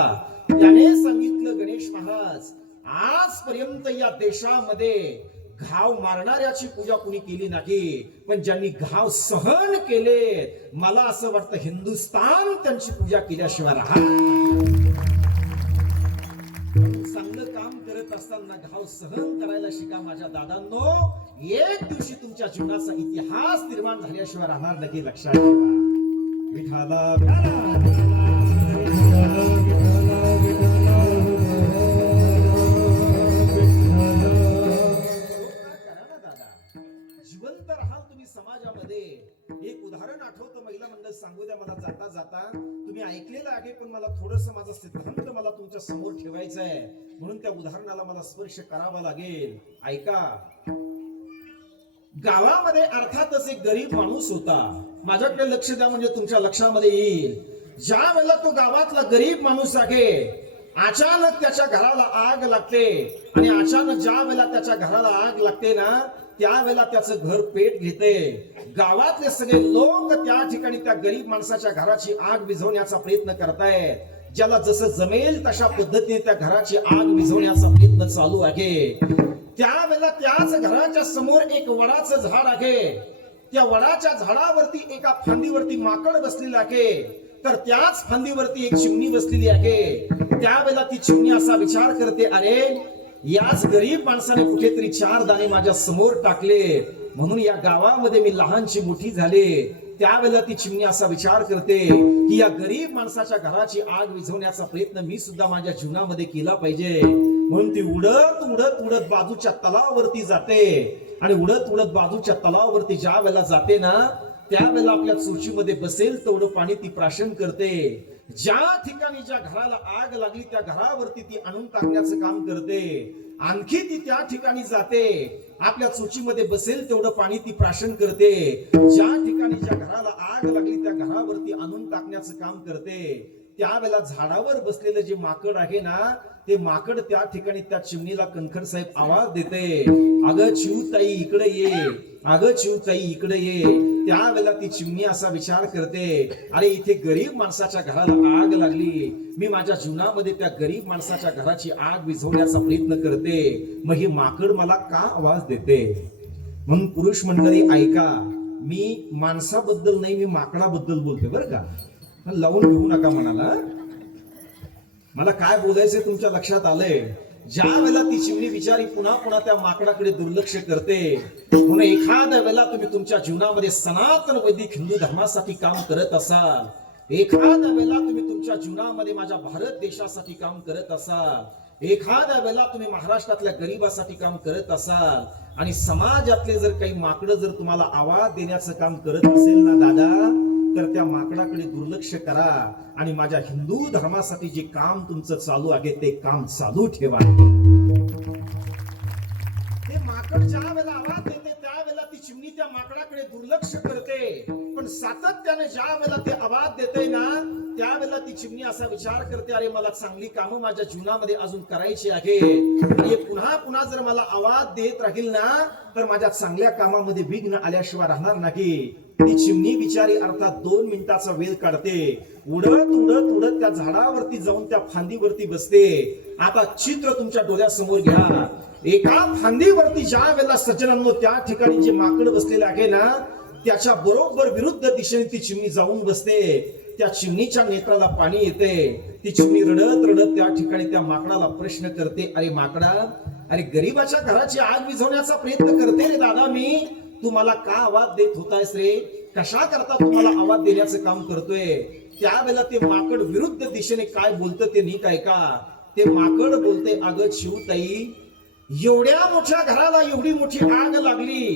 त्याने सांगितलं, गणेश महाराज, आजपर्यंत या देशामध्ये घाव मारणाऱ्याची पूजा कुणी केली नाही, पण ज्यांनी घाव सहन केले, मला असं वाटतं हिंदुस्तान त्यांची पूजा केल्याशिवाय राहत. चांगलं काम करत असताना घाव सहन करायला शिका माझ्या दादांनो. एक दिवशी तुमच्या जीवनाचा इतिहास निर्माण झाल्याशिवाय राहणार नाही, लक्षात ठेवा. विठाला जिवंत राहाल तुम्ही समाजामध्ये. एक उदाहरण आठवतं, महिला मंडळ सांगू द्या मला जाता जाता. तुम्ही ऐकलेलं आहे पण मला थोडस माझा सिद्धांत मला तुमच्या समोर ठेवायचा आहे, म्हणून त्या उदाहरणाला मला स्पर्श करावा लागेल. ऐका. गावामध्ये अर्थातच एक गरीब माणूस होता. माझ्याकडे लक्ष द्या म्हणजे तुमच्या लक्षामध्ये येईल. ज्या वेळेला तो गावातला गरीब माणूस आहे, अचानक त्याच्या घराला आग लागते आणि अचानक ज्या वेळेला त्याच्या घराला आग लागते ना, त्यावेळेला त्याचं घर पेट घेते. गावातले सगळे लोक त्या ठिकाणी त्या गरीब माणसाच्या घराची आग विझवण्याचा प्रयत्न करतायत. ज्याला जसं जमेल तशा पद्धतीने त्या घराची आग विझवण्याचा प्रयत्न चालू आहे. त्यावेळेला त्याच घराच्या समोर एक वडाचं झाड आहे. त्या वडाच्या झाडावरती एका फांदीवरती माकड बसलेलं आहे, तर त्याच फांदीवरती एक चिमणी बसलेली आहे. त्यावेळेला ती चिमणी असा विचार करते, अरे याच गरीब माणसाने कुठेतरी 4 दाणे माझ्या समोर टाकले, म्हणून या गावामध्ये मी लहानची मोठी झाले. त्यावेळेला ती चिमणी असा विचार करते की या गरीब माणसाच्या घराची आग विझवण्याचा प्रयत्न मी सुद्धा माझ्या जीवनामध्ये केला पाहिजे. म्हणून ती उडत उडत उडत बाजूच्या तलावावरती जाते आणि उडत उडत बाजूच्या तलावावरती ज्या वेळेला जाते ना, त्यावेळेला आपल्या चोचीमध्ये बसेल तेवढं पाणी ती प्राशन करते. ज्या ठिकाणी ज्या घराला आग लागली त्या घरावरती ती आणून टाकण्याचं काम करते. आणखी ती त्या ठिकाणी जाते, आपल्या चोचीमध्ये बसेल तेवढं पाणी ती प्राशन करते. ज्या ठिकाणी ज्या घराला आग लागली त्या घरावरती आणून टाकण्याचं काम करते. त्यावेळेला झाडावर बसलेलं जे माकड आहे ना, ते माकड त्या ठिकाणी त्या चिमणीला कणखर साहेब आवाज देते, अगं चिवताई इकडे ये, अगं चिवताई इकडे ये. त्यावेळेला ती चिमणी असा विचार करते, अरे इथे गरीब माणसाच्या घराला आग लागली, मी माझ्या जीवनामध्ये त्या गरीब माणसाच्या घराची आग विझवण्याचा प्रयत्न करते, मग ही माकड मला का आवाज देते? म्हणून पुरुष मंडळी ऐका, मी माणसाबद्दल नाही, मी माकडाबद्दल बोलते बरं का, लावून घेऊ नका मनाला. मला काय बोलायचंय तुमच्या लक्षात आलंय. ज्या वेळेला ती चिमणी बिचारी पुन्हा पुन्हा त्या माकडाकडे दुर्लक्ष करते, म्हणून एखाद्या वेळेला तुम्ही तुमच्या जीवनामध्ये सनातन वैदिक हिंदू धर्मासाठी काम करत असाल, एखाद्या वेळेला तुम्ही तुमच्या जीवनामध्ये माझ्या भारत देशासाठी काम करत असाल, एखाद्या वेळेला तुम्ही महाराष्ट्रातल्या गरिबासाठी काम करत असाल आणि समाजातले जर काही माकडं जर तुम्हाला आवाज देण्याचं काम करत असेल ना दादा, तर त्या माकडाकडे दुर्लक्ष करा आणि माझ्या हिंदू धर्मासाठी जे काम तुमचं चालू आहे ते काम चालू ठेवा. ते माकड ज्या वेळेला आवाज देते त्यावेळेला ती चिमणी त्या माकडाकडे दुर्लक्ष करते, पण सातत्याने ज्या वेळेला ते आवाज देते ना, त्यावेळेला ती चिमणी असा विचार करते, अरे मला चांगली कामं माझ्या जीवनामध्ये अजून करायची आहे आणि पुन्हा पुन्हा जर मला आवाज देत राहील ना, तर माझ्या चांगल्या कामामध्ये विघ्न आल्याशिवाय राहणार नाही. ती चिमणी बिचारी अर्थात 2 मिनिटाचा वेळ काढते, उडत उडत उडत त्या झाडावरती जाऊन त्या फांदीवरती बसते. आता चित्र तुमच्या डोळ्यासमोर घ्या. एका फांदीवरती ज्या वेळेला सज्जनांनो त्या ठिकाणी जे माकड बसलेले आहे ना, त्याच्या बरोबर विरुद्ध दिशेने ती चिमणी जाऊन बसते त्या चिमणीच्या नेत्राला पाणी येते. ती चिमणी रडत रडत त्या ठिकाणी त्या माकडाला प्रश्न करते, अरे माकडा, अरे गरीबाच्या घराची आग विझवण्याचा प्रयत्न करते रे दादा मी, तू मला का आवाज देत होतायस रे, कशा करता तुम्हाला आवाज देण्याचं काम करतोय. त्यावेळेला ते माकड विरुद्ध दिशेने काय बोलतं ते नीट ऐका. ते माकड बोलते, अगं शिवताई, एवढ्या मोठ्या घराला एवढी मोठी आग लागली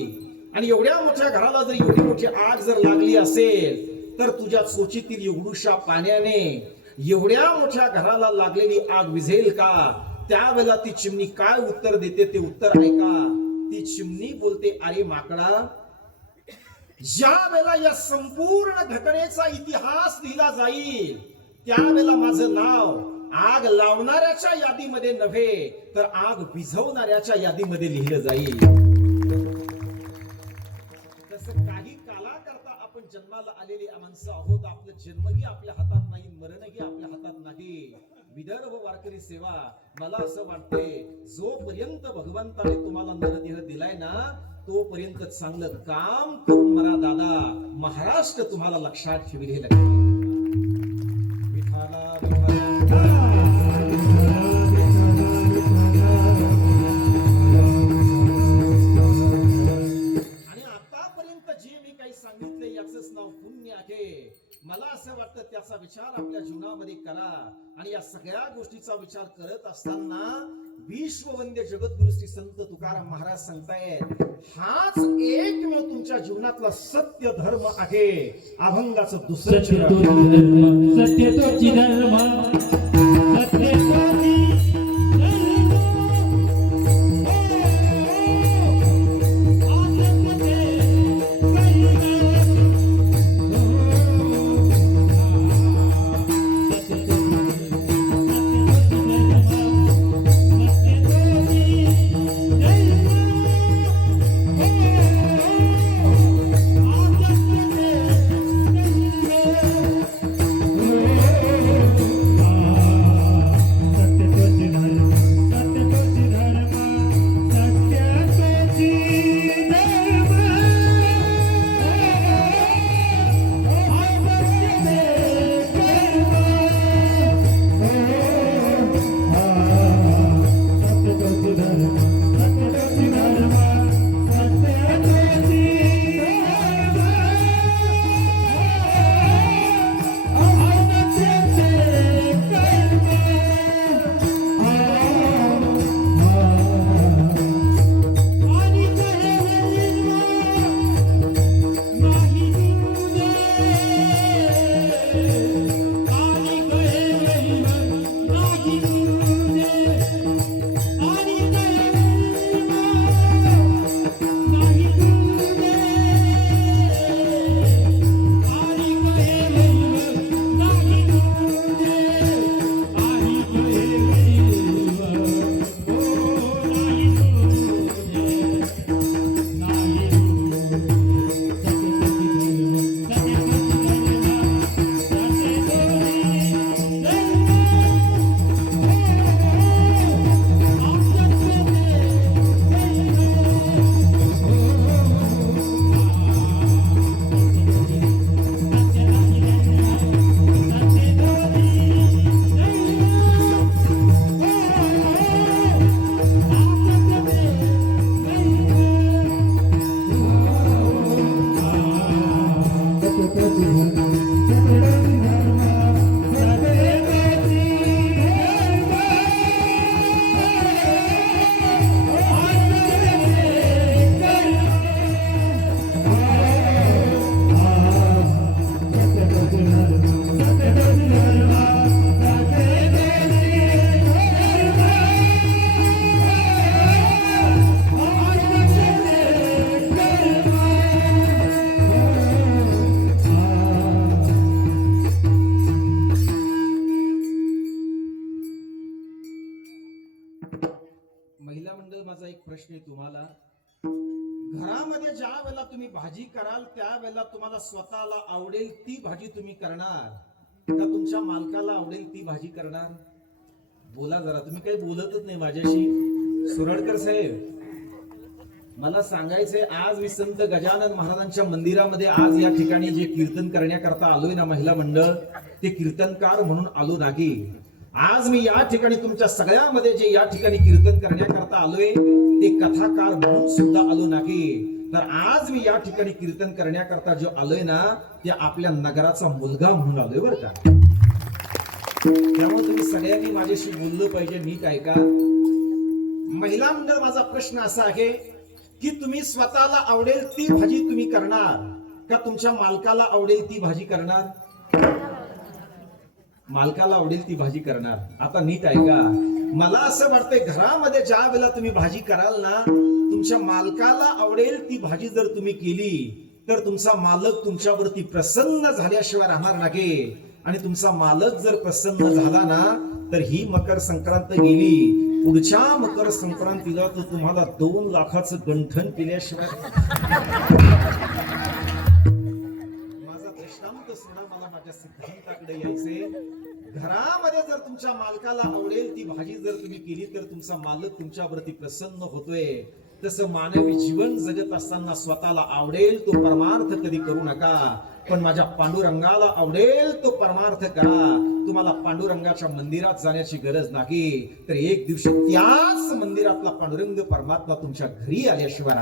आणि एवढ्या मोठ्या घराला जर एवढी मोठी आग जर लागली असेल तर तुझ्या चोचीतील एवढूशा पाण्याने एवढ्या मोठ्या घराला लागलेली आग विझेल का. त्यावेळेला ती चिमणी काय उत्तर देते ते उत्तर ऐका. ती चिमणी बोलते, अरे माकडा, ज्या वेळेला या संपूर्ण घटनेचा इतिहास लिहिला जाईल त्यावेळेला माझं नाव आग लावणाऱ्याच्या यादीमध्ये नव्हे तर आग विझवणाऱ्याच्या यादीमध्ये लिहिलं जाईल. तसं काही कालाकरता आपण जन्माला आलेली माणसं आहोत. आपलं जन्मही आपल्या हातात नाही, मरणही आपल्या हातात नाही. विदर्भ वारकरी सेवा, मला असं वाटते जोपर्यंत भगवंताने तुम्हाला नरदेह दिलाय ना तोपर्यंत चांगलं काम करून मरा दादा. महाराष्ट्र तुम्हाला लक्षात ठेवले. आणि आतापर्यंत जे मी काही सांगितले याचंच नाव पुण्य आहे. मला असं वाटतं त्याचा विचार आपल्या जीवनामध्ये करा. आणि या सगळ्या गोष्टीचा विचार करत असताना विश्ववंद्य जगद्गुरु श्री संत तुकाराम महाराज सांगतायत, हाच एकमेव तुमच्या जीवनातला सत्य धर्म आहे. अभंगाचं दुसरं सत्य तोची धर्म, सत्य तोची धर्म, सत्य तोची महिला मंडळ, माझा एक प्रश्न आहे तुम्हाला. घरामध्ये ज्या वेळेला तुम्ही भाजी कराल त्यावेळेला तुम्हाला स्वतःला आवडेल ती भाजी तुम्ही करणार का तुमच्या मालकाला आवडेल ती भाजी करणार? बोला जरा, तुम्ही काही बोलतच नाही माझ्याशी. सुरडकर साहेब मला सांगायचंय, आज मी संत गजानन महाराजांच्या मंदिरामध्ये आज या ठिकाणी जे कीर्तन करण्याकरता आलोय ना महिला मंडळ, ते कीर्तनकार म्हणून आलो नाही. आज मी या ठिकाणी तुमच्या सगळ्यामध्ये जे या ठिकाणी कीर्तन करण्याकरता आलोय ते कथाकार म्हणून सुद्धा आलो नाही. तर आज मी या ठिकाणी कीर्तन करण्याकरता जो आलोय ना, ते आपल्या नगराचा मुलगा म्हणून आलोय बरं का. त्यामुळे तुम्ही सगळ्यांनी माझ्याशी बोललं पाहिजे, नीट ऐका. महिला मंडळ, माझा प्रश्न असा आहे की तुम्ही स्वतःला आवडेल ती भाजी तुम्ही करणार का तुमच्या मालकाला आवडेल ती भाजी करणार? मालकाला आवडेल ती भाजी करणार. आता नीट ऐका, मला असं वाटतंय घरामध्ये ज्या वेळेला तुम्ही भाजी कराल ना, तुमच्या मालकाला आवडेल ती भाजी जर तुम्ही केली तर तुमचा मालक तुमच्यावरती प्रसन्न झाल्याशिवाय राहणार नाही. आणि तुमचा मालक जर प्रसन्न झाला ना, तर ही मकर संक्रांत गेली. पुढच्या मकर संक्रांतीला तो तुम्हाला 2 लाखाचं गंठन केल्याशिवाय. माझा दृष्टांत सोडा, मला माझ्या सिद्धांताकडे यायचे. घरामध्ये जर तुमच्या मालकाला आवडेल ती भाजी जर तुम्ही केली तर तुमचा मालक तुमच्यावरती प्रसन्न होतोय. तसं मानवी जीवन जगत असताना स्वतःला आवडेल तो परमार्थ कधी करू नका, पण माझ्या पांडुरंगाला आवडेल तो परमार्थ करा. तुम्हाला पांडुरंगाच्या मंदिरात जाण्याची गरज नाही, तर एक दिवशी त्याच मंदिरातला पांडुरंग परमात्मा तुमच्या घरी आल्याशिवाय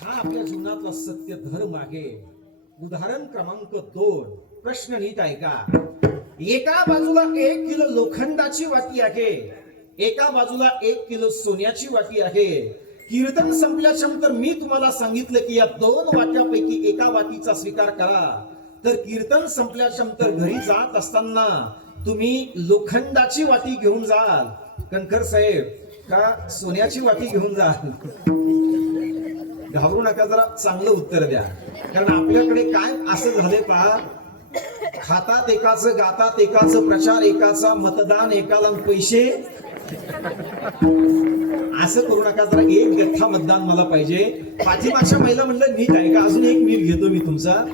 हा आपल्या जीवनातला सत्य धर्म आहे. उदाहरण क्रमांक 2, प्रश्न नीट ऐका. एका बाजूला 1 किलो लोखंडाची वाटी आहे, एका बाजूला 1 किलो सोन्याची वाटी आहे. कीर्तन संपल्याच्या नंतर मी तुम्हाला सांगितलं की या 2 वाट्यापैकी एका वाटीचा स्वीकार करा. तर कीर्तन संपल्याच्या नंतर घरी जात असताना तुम्ही लोखंडाची वाटी घेऊन जाल कणखर साहेब का सोन्याची वाटी घेऊन जाल? घाबरू नका, जरा चांगलं उत्तर द्या. कारण आपल्याकडे काय असं झालंय पहा, खातात एकाचं, गातात एकाचं, प्रचार एकाचा, मतदान एकाला, पैसे. असं करू नका, जरा एक गठ्ठा मतदान मला पाहिजे. पाठीमागच्या महिला म्हणलं नीट आहे का, अजून 1 मिनिट घेतो मी तुमचा.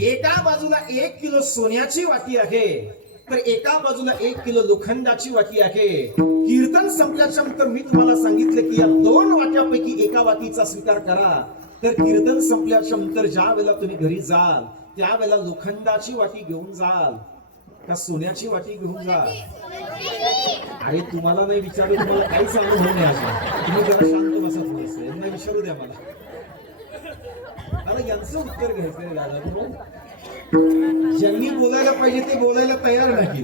एका बाजूला 1 किलो सोन्याची वाटी आहे, तर एका बाजूला 1 किलो लोखंडाची वाटी आहे. कीर्तन संपल्याच्या नंतर मी तुम्हाला सांगितलं की या 2 वाट्यापैकी एका वाटीचा स्वीकार करा. तर कीर्तन संपल्याच्या नंतर ज्या वेळेला तुम्ही घरी जाल त्यावेळेला लोखंडाची वाटी घेऊन जाल का सोन्याची वाटी घेऊन जाल? अरे तुम्हाला नाही विचारलं, तुम्हाला काहीच अनुभव नाही असा. तुम्ही जरा शांत बसा थोडंसं, यांना विचारू द्या मला. यांचं उत्तर घ्यायचंय दादा. ज्यांनी बोलायला पाहिजे ते बोलायला तयार नाही.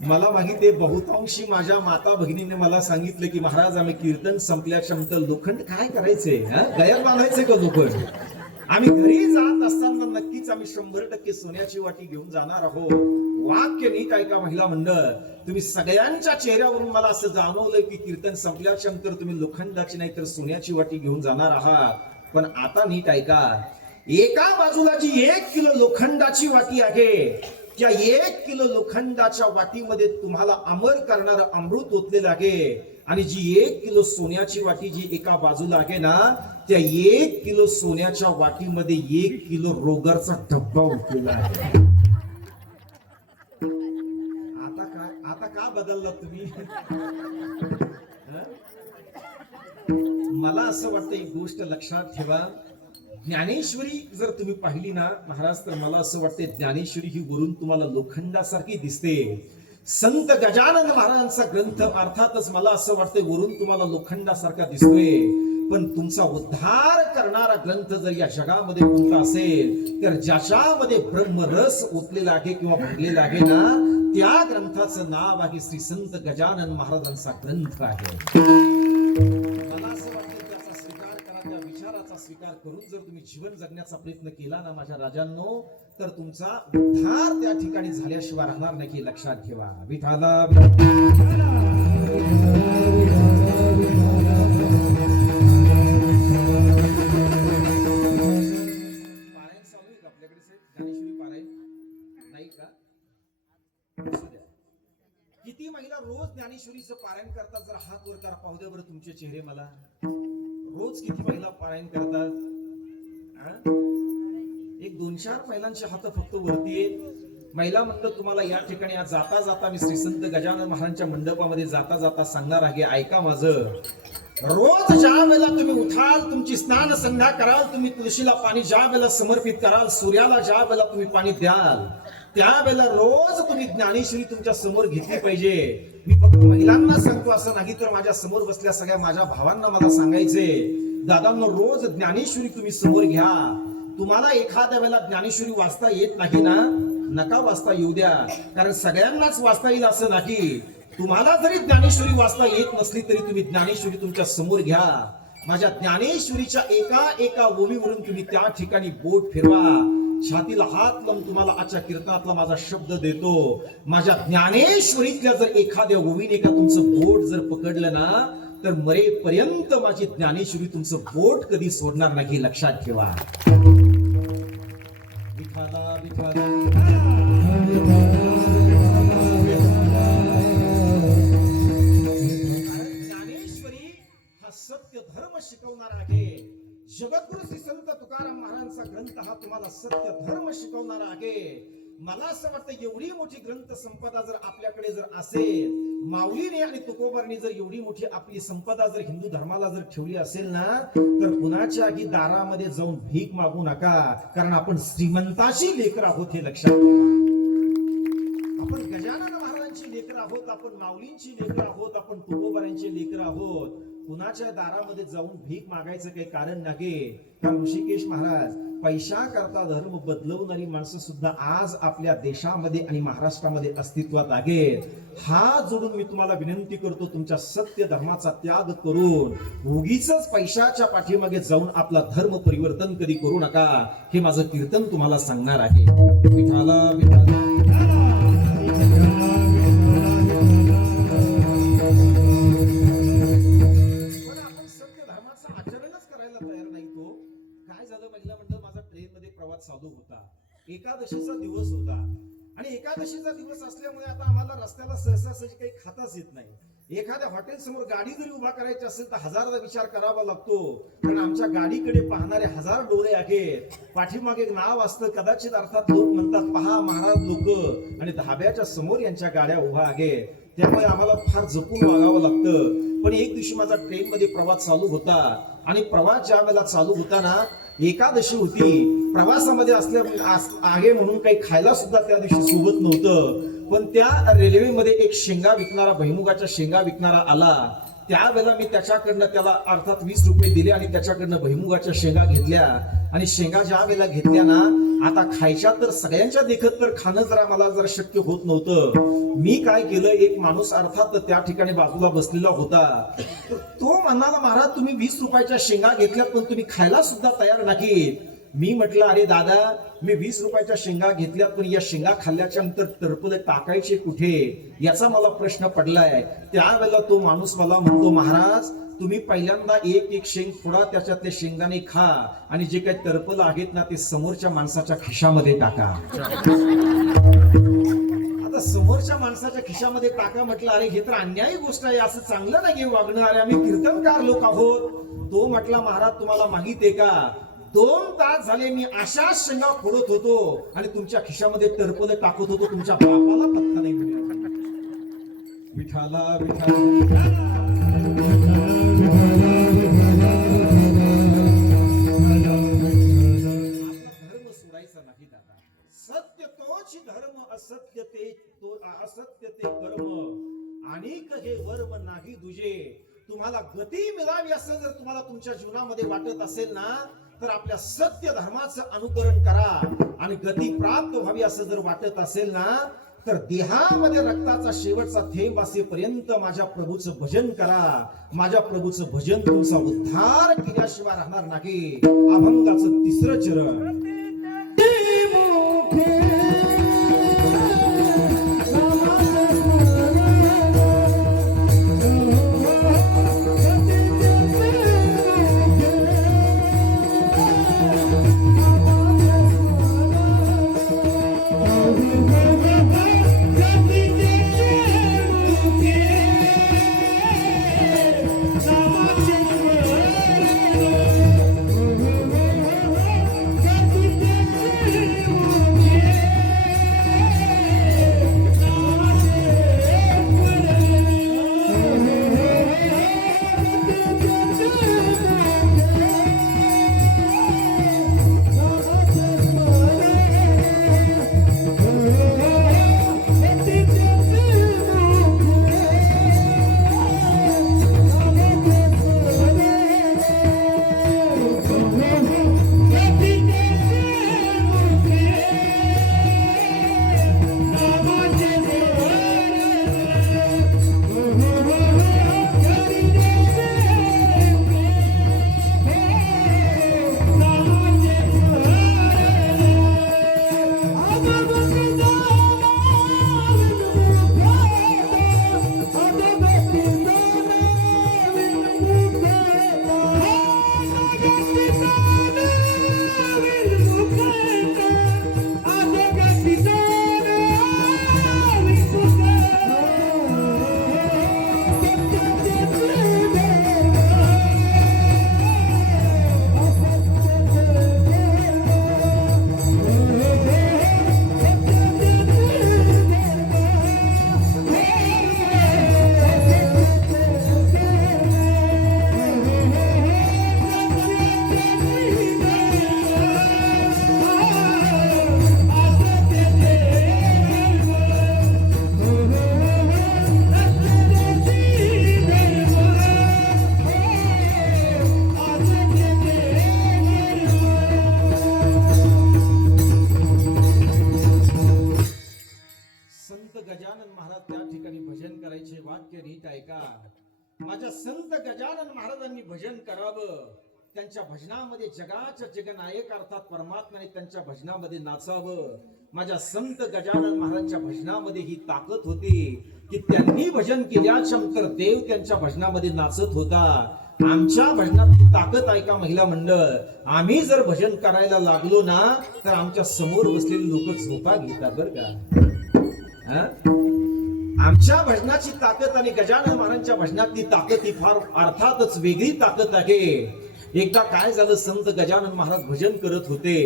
मला माहिती आहे, बहुतांशी माझ्या माता भगिनीने मला सांगितलं की महाराज आम्ही कीर्तन संपल्याच्या नंतर लोखंड काय करायचंय, गळ्यात बांधायचंय का लोखंड? आम्ही घरी जात असताना नक्कीच आम्ही 100% सोन्याची वाटी घेऊन जाणार आहोत. वाक्य नीट ऐका महिला मंडळ. तुम्ही सगळ्यांच्या चेहऱ्यावरून मला असं जाणवलं की कीर्तन संपल्याच्या नंतर तुम्ही लोखंडाची नाही तर सोन्याची वाटी घेऊन जाणार आहात. पण आता नीट ऐका, एका बाजूला जी 1 किलो लोखंडाची वाटी आहे, त्या 1 किलो लोखंडाच्या वाटीमध्ये तुम्हाला अमर करणारं अमृत ओतलेलं आहे. आणि जी 1 किलो सोन्याची वाटी जी एका बाजूला आहे ना, त्या 1 किलो सोन्याच्या वाटीमध्ये 1 किलो रोगरचा डब्बा ओतलेला आहे. आता का बदलला तुम्ही? मला असं वाटतं एक गोष्ट लक्षात ठेवा. ज्ञानेश्वरी जर तुम्ही पाहिली ना महाराज, तर मला असं वाटतं ज्ञानेश्वरी ही वरून तुम्हाला लोखंडासारखी दिसते. संत गजानन महाराजांचा ग्रंथ अर्थातच मला असं वाटतंय वरून तुम्हाला लोखंडासारखा दिसतोय. पण तुमचा उद्धार करणारा ग्रंथ जर या जगामध्ये कोणता असेल तर ज्याच्यामध्ये ब्रह्मरस ओतलेला आहे किंवा भरलेला आहे ना, त्या ग्रंथाचं नाव आहे श्री संत गजानन महाराजांचा ग्रंथ आहे. मला असं वाटतं त्याचा स्वीकार करा, त्या विचाराचा स्वीकार करून जर तुम्ही जीवन जगण्याचा प्रयत्न केला ना माझ्या राजांनो, तर तुमचा उद्धार त्या ठिकाणी झाल्याशिवाय राहणार नाही, लक्षात ठेवा. विठाला किती महिला रोज ज्ञानेश्वरीचं पारायण करतात? जर हात वर करा, पाहू द्या बरं तुमचे चेहरे मला. रोज किती महिला पारायण करतात? 1-2-4 महिलांचे हात फक्त वरती आहेत. महिला मंडळ तुम्हाला या ठिकाणी आज जाता जाता मी श्री संत गजानन महाराजांच्या मंडपामध्ये जाता जाता सांगणार आहे, ऐका माझं. रोज ज्या वेळेला तुम्ही उठाल, तुमची स्नान संध्या कराल, तुम्ही तुळशीला पाणी ज्या वेळेला समर्पित कराल, सूर्याला ज्या वेळेला तुम्ही पाणी द्याल, त्यावेळेला रोज तुम्ही ज्ञानेश्वरी तुमच्या समोर घेतली पाहिजे. मी फक्त महिलांना सांगतो असं नाही, तर माझ्या समोर बसल्या सगळ्या माझ्या भावांना मला सांगायचे, दादांनो रोज ज्ञानेश्वरी तुम्ही समोर घ्या. तुम्हाला एखाद्या वेळेला ज्ञानेश्वरी वाचता येत नाही ना, नका वाचता येऊ द्या, कारण सगळ्यांनाच वाचता येईल असं नाही. तुम्हाला जरी ज्ञानेश्वरी वाचता येत नसली तरी तुम्ही ज्ञानेश्वरी तुमच्या समोर घ्या. माझ्या ज्ञानेश्वरीच्या एका एका ओवीवरून तुम्ही त्या ठिकाणी बोट फिरवा. छातीला हात लावून तुम्हाला आजच्या कीर्तनातला माझा शब्द देतो, माझ्या ज्ञानेश्वरीतल्या जर एखाद्या ओवीने का तुमचं बोट जर पकडलं ना, तर मरेपर्यंत माझी ज्ञानेश्वरी तुमचं बोट कधी सोडणार नाही, लक्षात ठेवा. विठाला विठाला सत्य धर्म शिकवणार आहे. जगद्गुरु श्री संत तुकाराम महाराजांचा ग्रंथ हा तुम्हाला सत्य धर्म शिकवणार आहे. मला असं वाटतं एवढी मोठी ग्रंथ संपदा जर आपल्याकडे जर असेल, माऊलीने आणि तुकोबांनी जर एवढी मोठी आपली संपदा जर हिंदू धर्माला जर ठेवली असेल ना, तर कुणाच्याही दारामध्ये जाऊन भीक मागू नका, कारण आपण श्रीमंताची लेकर आहोत हे लक्षात ठेवा. आपण गजानन महाराजांची लेकर आहोत, आपण माऊलींची लेकर आहोत, आपण तुकोबांची लेकर आहोत. कुणाच्या दारामध्ये जाऊन भीक मागायचं काही कारण नाही. कारण ऋषिकेश महाराज, पैशा करता धर्म बदलवणारी माणसं सुद्धा आज आपल्या देशामध्ये आणि महाराष्ट्रामध्ये अस्तित्वात आहेत. हात जोडून मी तुम्हाला विनंती करतो, तुमच्या सत्य धर्माचा त्याग करून उगीच पैशाच्या पाठीमागे जाऊन आपला धर्म परिवर्तन कधी करू नका. हे माझं कीर्तन तुम्हाला सांगणार आहे. विठाला विठाला चालू होता. एकादशीचा दिवस होता आणि एकादशीचा दिवस असल्यामुळे आता आम्हाला रस्त्याला सहजासहजी काही खाताच येत नाही. एखाद्या हॉटेल समोर गाडी जरी उभा करायची असेल तर हजारदा विचार करावा लागतो, कारण आमच्या गाडीकडे पाहणारे हजार डोळे आहेत. पाठीमागे एक नाव असतं, कदाचित अर्थात लोक म्हणतात पहा महाराज लोक, आणि धाब्याच्या समोर यांच्या गाड्या उभा आहेत. त्यामुळे आम्हाला फार जपून वागावं लागतं. पण एक दिवशी माझा ट्रेन मध्ये प्रवास चालू होता आणि प्रवास ज्या वेळेला चालू होता ना, एकादशी होती. प्रवासामध्ये असल्या आहे म्हणून काही खायला सुद्धा त्या दिवशी सोबत नव्हतं. पण त्या रेल्वेमध्ये एक शेंगा विकणारा, भैमुगाच्या शेंगा विकणारा आला. त्यावेळेला मी त्याच्याकडनं त्याला अर्थात 20 रुपये दिले आणि त्याच्याकडनं भैमुगाच्या शेंगा घेतल्या. आणि शेंगा ज्या वेळेला घेतल्या ना, आता खायच्या तर सगळ्यांच्या देखत तर खाणं जरा मला जरा शक्य होत नव्हतं. मी काय केलं, एक माणूस अर्थात त्या ठिकाणी बाजूला बसलेला होता. तो म्हणाला, महाराज तुम्ही 20 रुपयाच्या शेंगा घेतल्यात पण तुम्ही खायला सुद्धा तयार नाही. मी म्हटलं, अरे दादा, मी 20 रुपयाच्या शेंगा घेतल्यात पण या शेंगा खाल्ल्याच्या नंतर टरफल टाकायचे कुठे, याचा मला प्रश्न पडलाय. त्यावेळेला तो माणूस मला म्हणतो, महाराज तुम्ही पहिल्यांदा एक एक शेंग फोडा, त्याच्यातले शेंगाने खा आणि जे काही टरफल आहेत ना ते समोरच्या माणसाच्या खिशामध्ये टाका. आता समोरच्या माणसाच्या खिशामध्ये टाका म्हटलं, अरे हे तर अन्यायी गोष्ट आहे, असं चांगलं नाही वागणं. अरे आम्ही कीर्तनकार लोक आहोत. तो म्हटला, महाराज तुम्हाला माहित आहे का, 2 तास झाले मी अशाच शेंगा फोडत होतो आणि तुमच्या खिशामध्ये टरफल टाकत होतो, तुमच्या बापाला पत्ता नाही मिळाला. विठाला विठाला धर्म सोडायचा नाही दादा. सत्य तोच धर्म, असत्य ते असत्य ते कर्म, अनेक हे वर्म नाही दुजे. तुम्हाला गती मिळावी असं जर तुम्हाला तुमच्या जीवनामध्ये वाटत असेल ना, तर आपल्या सत्य धर्माचं अनुकरण करा. आणि गती प्राप्त व्हावी असं जर वाटत असेल ना, तर देहामध्ये रक्ताचा शेवटचा थेंब असेपर्यंत माझ्या प्रभूचं भजन करा. माझ्या प्रभूचं भजन तुमचा उद्धार केल्याशिवाय राहणार नाही. अभंगाचं 3रं चरण. महाराजांचे वाक्य नीट ऐका. माझ्या संत गजानन महाराजांनी भजन करावं. त्यांच्या भजनामध्ये जगाच्या जगनायक अर्थात परमात्म्याने त्यांच्या भजनामध्ये नाचावं. माझ्या संत गजानन महाराजांच्या भजनामध्ये ही ताकद होती की त्यांनी भजन केल्यानंतर देव त्यांच्या भजनामध्ये नाचत होता. आमच्या भजनातली ताकद ऐका महिला मंडळ. आम्ही जर भजन करायला लागलो ना तर आमच्या समोर बसलेले लोक झोपा घेतात बर का. आमच्या भजनाची ताकद आणि गजानन महाराजांच्या भजनातली ताकद ही फार अर्थातच वेगळी ताकद आहे. एकदा काय झालं, संत गजानन महाराज भजन करत होते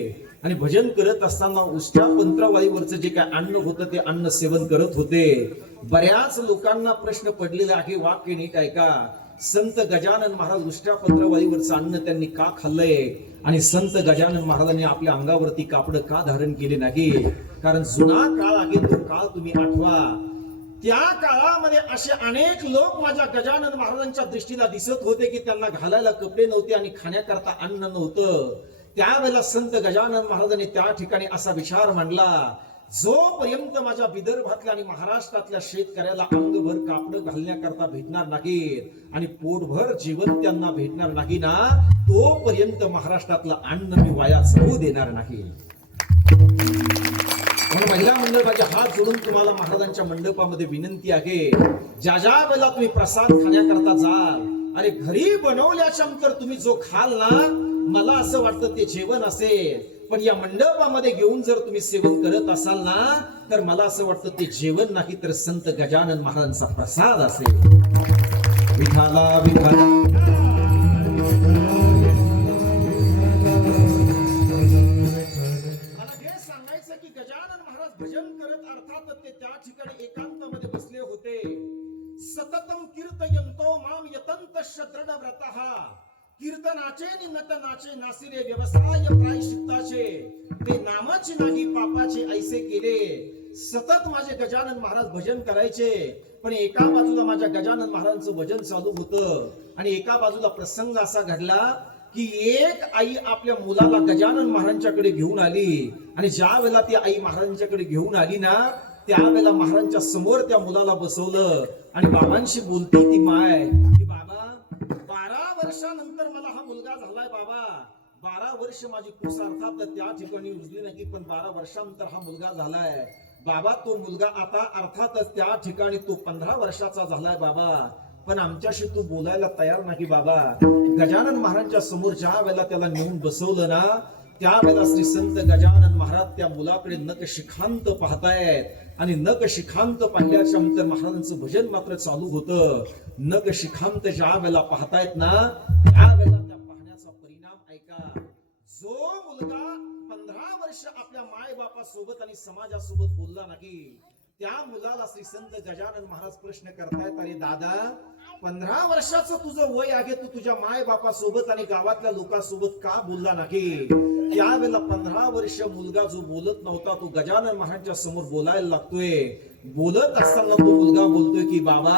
आणि भजन करत असताना उष्ट्या पंत्रावळीवरचं जे काय अन्न होतं ते अन्न सेवन करत होते. बऱ्याच लोकांना प्रश्न पडलेला आहे. वाक्य नीट ऐका. संत गजानन महाराज उष्ट्या पंत्रावळीवरचं अन्न त्यांनी का खाल्लंय आणि संत गजानन महाराजांनी आपल्या अंगावरती कापड का धारण केले नाही? कारण जुना काळ आहे तो काळ तुम्ही आठवा. त्या काळामध्ये असे अनेक लोक माझ्या गजानन महाराजांच्या दृष्टीला दिसत होते की त्यांना घालायला कपडे नव्हते आणि खाण्याकरता अन्न नव्हतं. त्यावेळेला संत गजानन महाराजांनी त्या ठिकाणी असा विचार मांडला, जोपर्यंत माझ्या विदर्भातल्या आणि महाराष्ट्रातल्या शेतकऱ्याला अंगभर कापड घालण्याकरता भेटणार नाहीत आणि पोटभर जीवन त्यांना भेटणार नाही ना, तोपर्यंत महाराष्ट्रातलं अन्न मी वाया जाऊ देणार नाही. म्हणून महिला मंडळ माझे हात जोडून तुम्हाला महाराजांच्या मंडपामध्ये विनंती आहे, ज्या ज्या वेळेला तुम्ही प्रसाद खाण्याकरता जाल आणि घरी बनवल्याच्या नंतर तुम्ही जो खाल ना, मला असं वाटतं ते जेवण असेल, पण या मंडपामध्ये घेऊन जर तुम्ही सेवन करत असाल ना तर मला असं वाटतं ते जेवण नाही तर संत गजानन महाराजांचा प्रसाद असेल. विठाला विठाला भजन करत अर्थात ते त्या ठिकाणी एकांतामध्ये बसले होते. सततम कीर्तयंतो माम यतंतश्च दृढव्रतः. कीर्तनाचे नि नटनाचे नासिरे व्यवसाय प्रायश्चित्ताचे. ते नामाचे नाही पापाचे ऐसे केले. सतत माझे गजानन महाराज भजन करायचे, पण एका बाजूला माझ्या गजानन महाराजांचं भजन चालू होतं आणि एका बाजूला प्रसंग असा घडला की एक आई आपल्या मुलाला गजानन महाराजांच्याकडे घेऊन आली आणि ज्या वेळेला ती आई महाराजांच्याकडे घेऊन आली ना त्यावेळेला महाराजांच्या समोर त्या मुलाला बसवलं आणि बाबांशी बोलती ती माय की बाबा 12 वर्षानंतर मला हा मुलगा झालाय. बाबा 12 वर्ष माझी कुस अर्थात त्या ठिकाणी उजली नाही, पण 12 वर्षानंतर हा मुलगा झालाय. बाबा तो मुलगा आता अर्थातच त्या ठिकाणी तो 15 वर्षाचा झालाय बाबा, पण आमच्याशी तू बोलायला तयार नाही बाबा. गजानन महाराजांच्या समोर ज्या वेळेला त्याला नेऊन बसवलं ना त्यावेळेला श्री संत गजानन महाराज त्या मुलाकडे नकशिखांत पाहतायत आणि नकशिखांत पाहिल्याच्या नंतर महाराजांचं भजन मात्र चालू होतं. नकशिखांत ज्या वेळेला पाहतायत ना त्यावेळेला त्या पाहण्याचा परिणाम ऐका. जो मुलगा 15 वर्ष आपल्या माय बापा सोबत आणि समाजासोबत बोलला नाही त्या मुलाला श्री संत गजानन महाराज प्रश्न करतायत, अरे दादा 15 वर्षाचं तुझं वय आहे, तू तुझ्या माय बापा सोबत आणि गावातल्या लोकांसोबत का बोलला नाही? त्यावेळेला 15 वर्ष मुलगा जो बोलत नव्हता तो गजानन महाराजांच्या समोर बोलायला लागतोय. बोलत असताना तो मुलगा बोलतोय की बाबा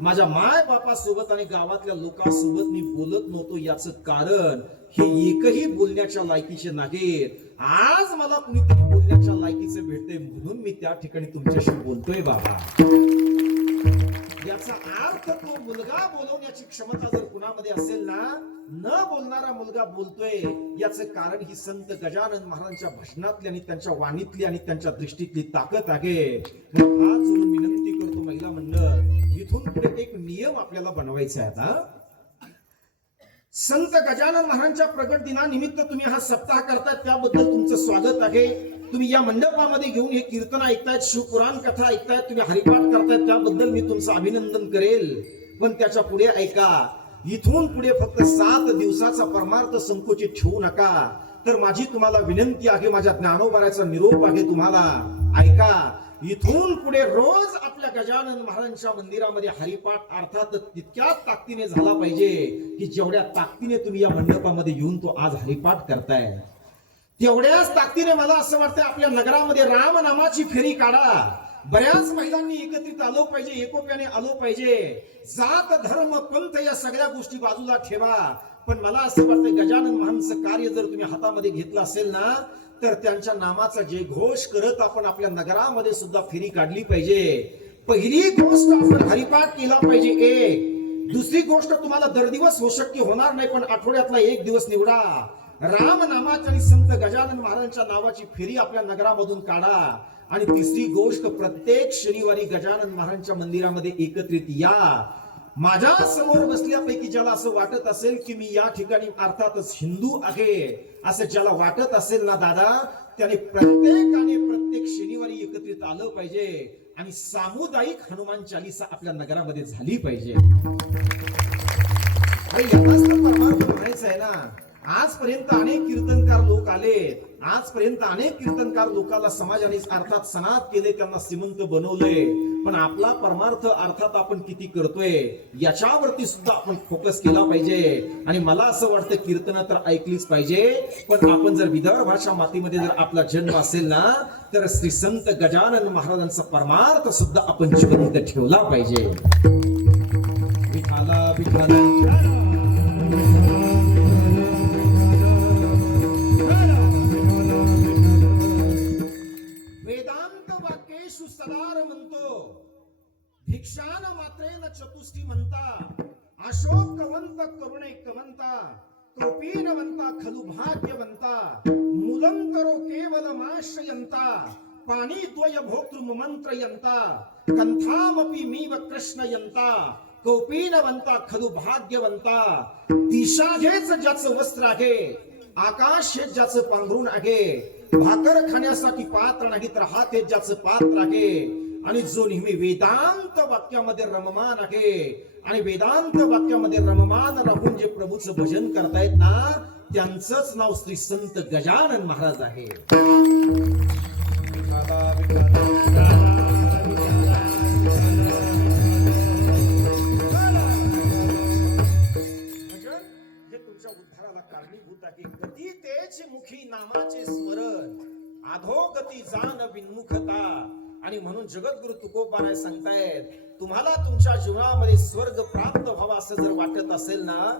माझ्या माय बापा सोबत आणि गावातल्या लोकांसोबत मी बोलत नव्हतो याचं कारण हे एकही बोलण्याच्या लायकीचे नाहीत. आज मला कुणीतरी बोलण्याच्या लायकीचे भेटते म्हणून मी त्या ठिकाणी तुमच्याशी बोलतोय बाबा. याचा अर्थ तो मुलगा बोलवण्याची क्षमता जर कुणामध्ये असेल ना, न बोलणारा मुलगा बोलतोय याचं कारण ही संत गजानन महाराजांच्या भजनातली आणि त्यांच्या वाणीतली आणि त्यांच्या दृष्टीतली ताकद आहे. हात जोडून विनंती करतो महिला मंडळ, इथून पुढे एक नियम आपल्याला बनवायचा आहे. आता संत गजानन महाराजांच्या प्रगट दिनानिमित्त तुम्ही हा सप्ताह करताय त्याबद्दल तुमचं स्वागत आहे. तुम्ही या मंडपामध्ये घेऊन हे कीर्तन ऐकतायत, शिवपुराण कथा ऐकतायत, तुम्ही हरिपाठ करतायत त्याबद्दल मी तुमचं अभिनंदन करेल. पण त्याच्या पुढे ऐका, इथून पुढे फक्त 7 दिवसाचा परमार्थ संकोचित ठेवू नका. तर माझी तुम्हाला विनंती आहे, माझ्या ज्ञानोबाराचा निरोप आहे तुम्हाला, ऐका. इथून पुढे रोज आपल्या गजानन महाराजांच्या मंदिरामध्ये हरिपाठ अर्थात तितक्याच ताकदीने झाला पाहिजे की जेवढ्या ताकदीने तुम्ही या मंडपामध्ये येऊन तो आज हरिपाठ करताय. तेवढ्याच ताकदीने मला असं वाटतं आपल्या नगरामध्ये रामनामाची फेरी काढा. बऱ्याच महिलांनी एकत्रित आलो पाहिजे, एकोप्याने आलो पाहिजे. जात धर्म पंथ या सगळ्या गोष्टी बाजूला ठेवा. पण मला असं वाटतं गजानन महाराजांचं कार्य जर तुम्ही हातामध्ये घेतलं असेल ना तर त्यांच्या नामाचा जयघोष करत आपण आपल्या नगरामध्ये सुद्धा फेरी काढली पाहिजे. पहिली गोष्ट आपण हरिपाठ केला पाहिजे. एक दुसरी गोष्ट तुम्हाला दर दिवस शक्य होणार नाही, पण आठवड्यातला एक दिवस निवडा. राम नामाच्या आणि संत गजानन महाराजांच्या नावाची फेरी आपल्या नगरामधून काढा. आणि तिसरी गोष्ट, प्रत्येक शनिवारी गजानन महाराजांच्या मंदिरामध्ये एकत्रित या. माझ्या समोर बसल्यापैकी ज्याला असं वाटत असेल की मी या ठिकाणी अर्थातच हिंदू आहे असं ज्याला वाटत असेल ना दादा, त्याने प्रत्येकाने प्रत्येक शनिवारी एकत्रित आलं पाहिजे आणि सामुदायिक हनुमान चालीसा आपल्या नगरामध्ये झाली पाहिजे. अरे यालाच तर परमार्थ म्हणायचं आहे ना. आजपर्यंत अनेक कीर्तनकार लोक आले, आजपर्यंत अनेक कीर्तनकार लोकांना समाजाने अर्थात सनात केले, त्यांना श्रीमंत बनवले, पण आपला परमार्थ अर्थात आपण किती करतोय याच्यावरती सुद्धा आपण फोकस केला पाहिजे. आणि मला असं वाटतं कीर्तन तर ऐकलीच पाहिजे, पण आपण जर विदर्भाच्या मातीमध्ये जर आपला जन्म असेल ना, तर श्री संत गजानन महाराजांचा परमार्थ सुद्धा आपण जिवंत ठेवला पाहिजे. विठाला विठाला सदार म्हणतो, भिक्षान मात्रेन चतुष्टी म्हणता, अशोकवंत करुणैकवंता, कौपीनवंता खलु भाग्यवंता, मुलंतरो केवल माश्रयंता, पाणी द्वय भोक्तृमंत्रयंता, कंथामपि मीव कृष्णयंता, कौपीनवंता खलु भाग्यवंता. दिशा हेच ज्याचं वस्त्र आहे, आकाश हेच ज्याचं पांघरून आहे, भाकर खाण्यासाठी पात्र नाही तर हात हे ज्याचं पात्र आहे, आणि जो नेहमी वेदांत वाक्यामध्ये रममान आहे, आणि वेदांत वाक्यामध्ये रममान राहून जे प्रभूचं भजन करतायत ना, त्यांचंच नाव श्री संत गजानन महाराज आहे. तुमच्या उद्धाराला कारणीभूत आहे. गती तेच मुखी नामाचे स्मरण, अधोगती जाण विन्मुखता. आणि म्हणून जगद्गुरु तुकोबाराय सांगतायत, तुम्हाला तुमच्या जीवनामध्ये स्वर्ग प्राप्त व्हावा असं जर वाटत असेल ना,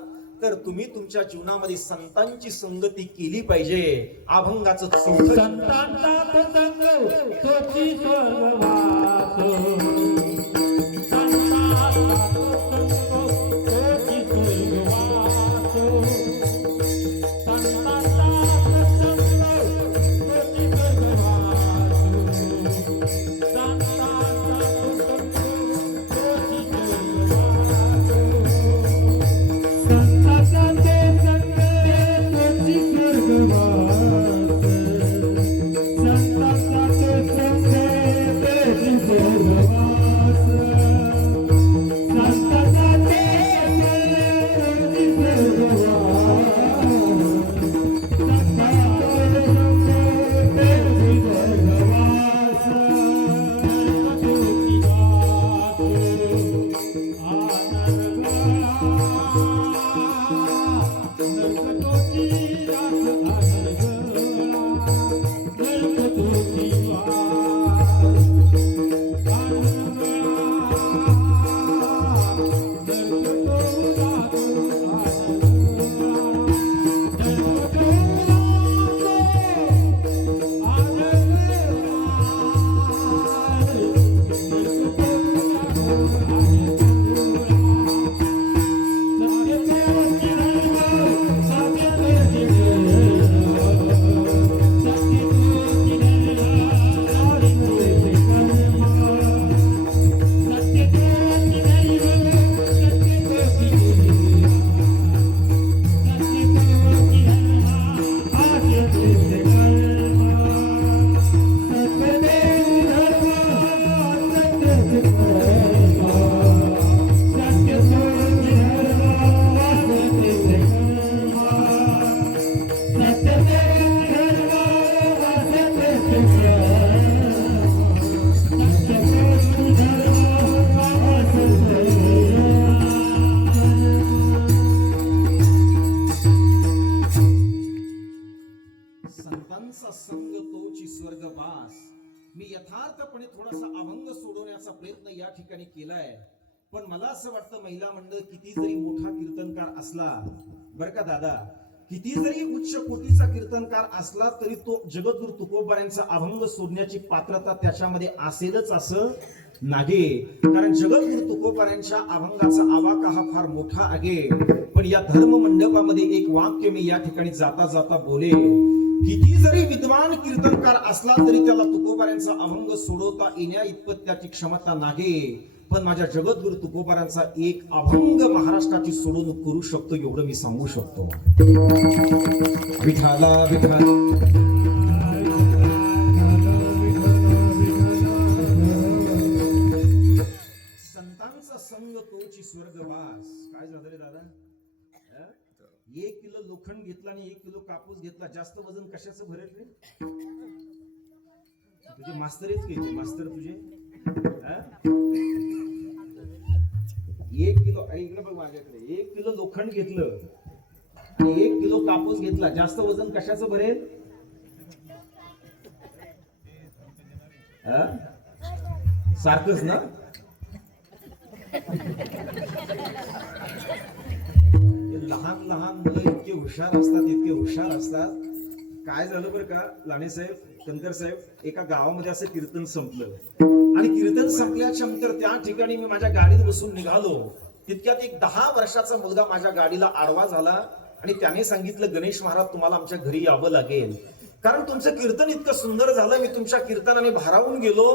तर तुम्ही तुमच्या जीवनामध्ये संतांची संगती केली पाहिजे. अभंगाचं चौथं संतांचा प्रसंग तोची स्वर्गवास, संतांचा प्रसंग तोची स्वर्गवास, संतांचा प्रसंग तोची स्वर्गवास, संतांचा प्रसंग तोची स्वर्गवास, संतांचे संग तोची स्वर्गवास, संतांचा संग तोची स्वर्गवास, संतांचे संग तोची स्वर्गवास. मी यथार्थपणे थोडासा अभंग सोडवण्याचा प्रयत्न या ठिकाणी केलाय, पण मला असं वाटतं महिला मंडळ किती जरी मोठा कीर्तनकार असला, बरं का दादा, किती जरी उच्च कोटीचा कीर्तनकार असला तरी तो जगद्गुरु तुकोबारायांचा अभंग सोडण्याची पात्रता त्याच्यामध्ये असेलच असं नाही. कारण जगद्गुरु तुकोबारायांच्या अभंगाचा आवाका हा फार मोठा आहे. पण या धर्म मंडपामध्ये एक वाक्य मी या ठिकाणी जाता जाता बोले, किती जरी विद्वान कीर्तनकार असला तरी त्याला तुकोबारायांचा अभंग सोडवता येण्या इतपत त्याची क्षमता नाही. पण माझ्या जगद्गुरु तुकोबारायांचा एक अभंग महाराष्ट्राची सोडवणूक करू शकतो एवढं मी सांगू शकतो. विठाला विठाला संतांचा संग तोची स्वर्गवास. काय झालं रे दादा? 1 किलो लोखंड घेतला आणि 1 किलो कापूस घेतला, जास्त वजन कशाचं भरेल रे? तुझे मास्तर आहेत की ते मास्तर तुझे? 1 किलो इकडे बघ माझ्याकडे, 1 किलो लोखंड घेतलं आणि 1 किलो कापूस घेतला, जास्त वजन कशाचं भरेल? सारखंच ना? लहान लहान मुलं इतके हुशार असतात. काय झालं बरं का लाणे साहेब, शंकर साहेब, एका गावामध्ये असं कीर्तन संपलं आणि कीर्तन संपल्याच्या नंतर त्या ठिकाणी मी माझ्या गाडीत बसून निघालो. तितक्यात एक 10 वर्षाचा मुलगा माझ्या गाडीला आडवा झाला आणि त्याने सांगितलं, गणेश महाराज तुम्हाला आमच्या घरी यावं लागेल, कारण तुमचं कीर्तन इतकं सुंदर झालं, मी तुमच्या कीर्तनाने भारावून गेलो.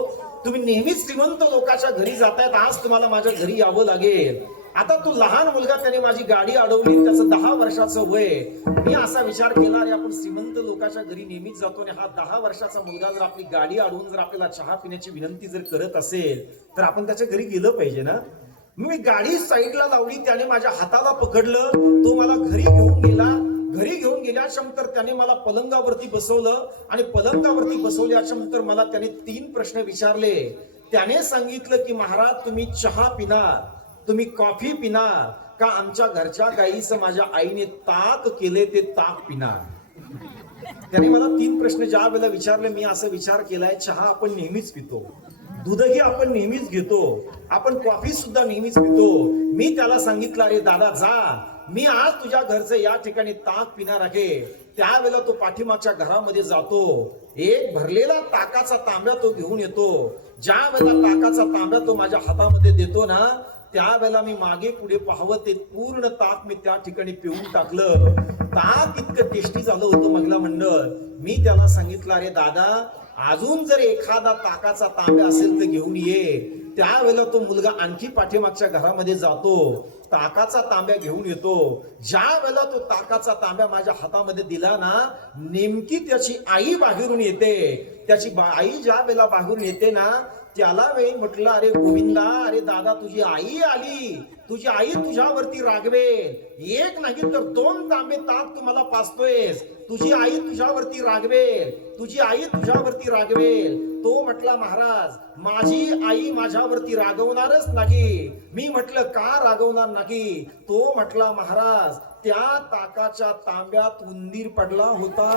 तुम्ही नेहमीच श्रीमंत लोकांच्या घरी जातायत, आज तुम्हाला माझ्या घरी यावं लागेल. आता तो लहान मुलगा, त्याने माझी गाडी अडवली, त्याचं 10 वर्षाचं वय. मी असा विचार केला, अरे आपण श्रीमंत लोकांच्या घरी नेहमीच जातो आणि हा 10 वर्षाचा मुलगा जर आपली गाडी अडवून जर आपल्याला चहा पिण्याची विनंती जर करत असेल तर आपण त्याच्या घरी गेलं पाहिजे ना. मी गाडी साईडला लावली, त्याने माझ्या हाताला पकडलं, तो मला घरी घेऊन गेला. घरी घेऊन गेल्याच्या नंतर त्याने मला पलंगावरती बसवलं आणि पलंगावरती बसवल्याच्या नंतर मला त्याने 3 प्रश्न विचारले. त्याने सांगितलं की महाराज तुम्ही चहा पिणार, तुम्ही कॉफी पिणार का आमच्या घरच्या गाईचं माझ्या आईने ताक केले ते ताक पिणार? त्याने मला 3 प्रश्न ज्या वेळेला विचारले, मी असं विचार केलाय, चहा आपण नेहमीच पितो, दूधही आपण नेहमीच घेतो, आपण कॉफी सुद्धा नेहमीच पितो. मी त्याला सांगितलं, अरे दादा जा, मी आज तुझ्या घरचं या ठिकाणी ताक पिणार आहे. त्यावेळेला तो पाठीमागच्या घरामध्ये जातो, एक भरलेला ताकाचा तांब्या तो घेऊन येतो. ज्या वेळेला ताकाचा तांब्या तो माझ्या हातामध्ये देतो ना, त्यावेळेला मी मागे पुढे पाहवं, ते पूर्ण ताक मी त्या ठिकाणी पिऊन टाकलं. ताक इतकं टेस्टी झालं होतं महिला मंडळ. मी त्याला सांगितलं, अरे दादा अजून जर एखादा ताकाचा तांब्या असेल तर घेऊन ये. त्यावेळेला तो मुलगा आणखी पाठीमागच्या घरामध्ये जातो, ताकाचा तांब्या घेऊन येतो. ज्या वेळेला तो ताकाचा तांब्या माझ्या हातामध्ये दिला ना, नेमकी त्याची आई बाहेरून येते. त्याची आई ज्या वेळेला बाहेरून येते ना, त्याला वेळी म्हटलं, अरे गोविंदा, अरे दादा तुझी आई आली, तुझी आई तुझ्यावरती रागवेल, 1 नाही तर 2 तांबे ताक तुम्हाला पाचतोयस, तुझी आई तुझ्यावरती रागवेल, तुझी आई तुझ्यावरती रागवेल. तो म्हटला, महाराज माझी आई माझ्यावरती रागवणारच नाही. मी म्हटलं का रागवणार नाही? तो म्हटला, महाराज त्या ताकाच्या तांब्यात उंदीर पडला होता.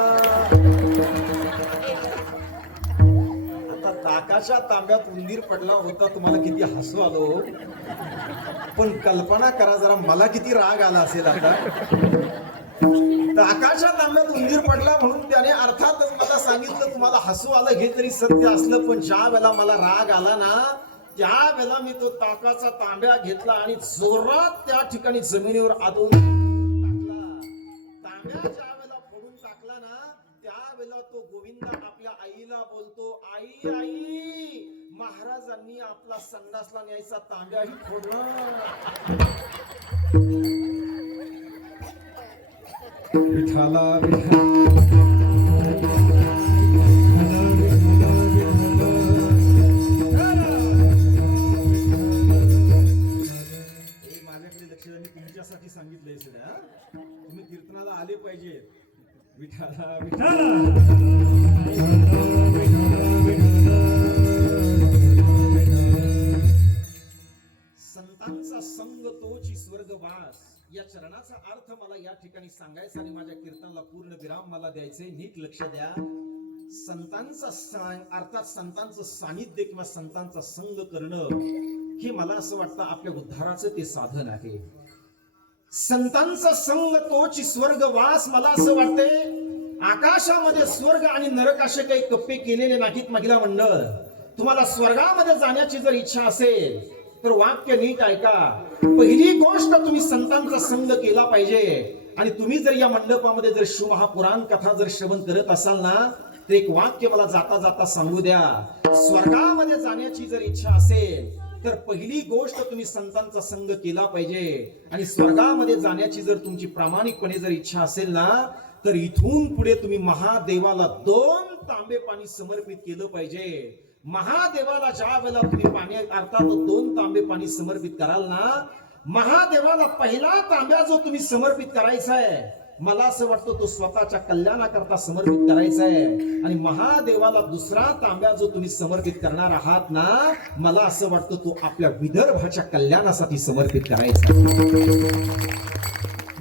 ताकाच्या तांब्यात उंदीर पडला होता. तुम्हाला किती हसू आलो, पण कल्पना करा जरा, मला किती राग आला असेल. आता ताकाच्या तांब्यात उंदीर पडला म्हणून त्याने अर्थातच मला सांगितलं, तुम्हाला हसू आलं हे तरी सत्य असलं, पण ज्या वेळेला मला राग आला ना, त्या वेळेला मी तो ताकाचा तांब्या घेतला आणि जोरात त्या ठिकाणी जमिनीवर आदळून टाकला. तांब्या ज्या वेळेला फोडून टाकला ना, त्यावेळेला तो गोविंदा आपल्या आईला बोलतो, आई आई, महाराजांनी आपला संडासला न्यायचा तांब्याही फोडला. विठाला माझ्याकडे लक्ष द्या, मी तुमच्यासाठी सांगितलंय सगळं. तुम्ही कीर्तनाला आले पाहिजे. विठाला संतांचा संग तोची स्वर्गवास, या चरणाचा अर्थ मला या ठिकाणी सांगायचा आणि माझ्या कीर्तनाला पूर्ण विराम मला द्यायचे. नीट लक्ष द्या. संतांचा अर्थात संतांचं सानिध्य किंवा संतांचा संग करणं हे मला असं वाटतं आपल्या उद्धाराचं ते साधन आहे. संतांचा संग तोच स्वर्गवास. मला असं वाटतंय आकाशामध्ये स्वर्ग आणि नरक असे काही कप्पे केलेले नाहीत. महिला मंडळ, तुम्हाला स्वर्गामध्ये जाण्याची जर इच्छा असेल तर वाक्य नीट ऐका. पहिली गोष्ट तुम्ही संतांचा संग केला पाहिजे. आणि तुम्ही जर या मंडपामध्ये जर शिवमहापुराण कथा जर श्रवण करत असाल ना, तर एक वाक्य मला जाता जाता सांगू द्या. स्वर्गामध्ये जाण्याची जर इच्छा असेल तर पहिली गोष्ट तुम्ही संतांचा संग केला पाहिजे. आणि स्वर्गामध्ये जाण्याची जर तुमची प्रामाणिकपणे जर इच्छा असेल ना, तर इथून पुढे तुम्ही महादेवाला 2 तांबे पाणी समर्पित केलं पाहिजे. महादेवाला ज्या वेळेला तुम्ही पाणी अर्थात 2 तांबे पाणी समर्पित कराल ना, महादेवाला पहिला तांब्या जो तुम्ही समर्पित करायचा आहे, मला असं वाटतं तो स्वतःच्या कल्याणाकरता समर्पित करायचा आहे. आणि महादेवाला दुसरा तांब्या जो तुम्ही समर्पित करणार आहात ना, मला असं वाटतं तो आपल्या विदर्भाच्या कल्याणासाठी समर्पित करायचा.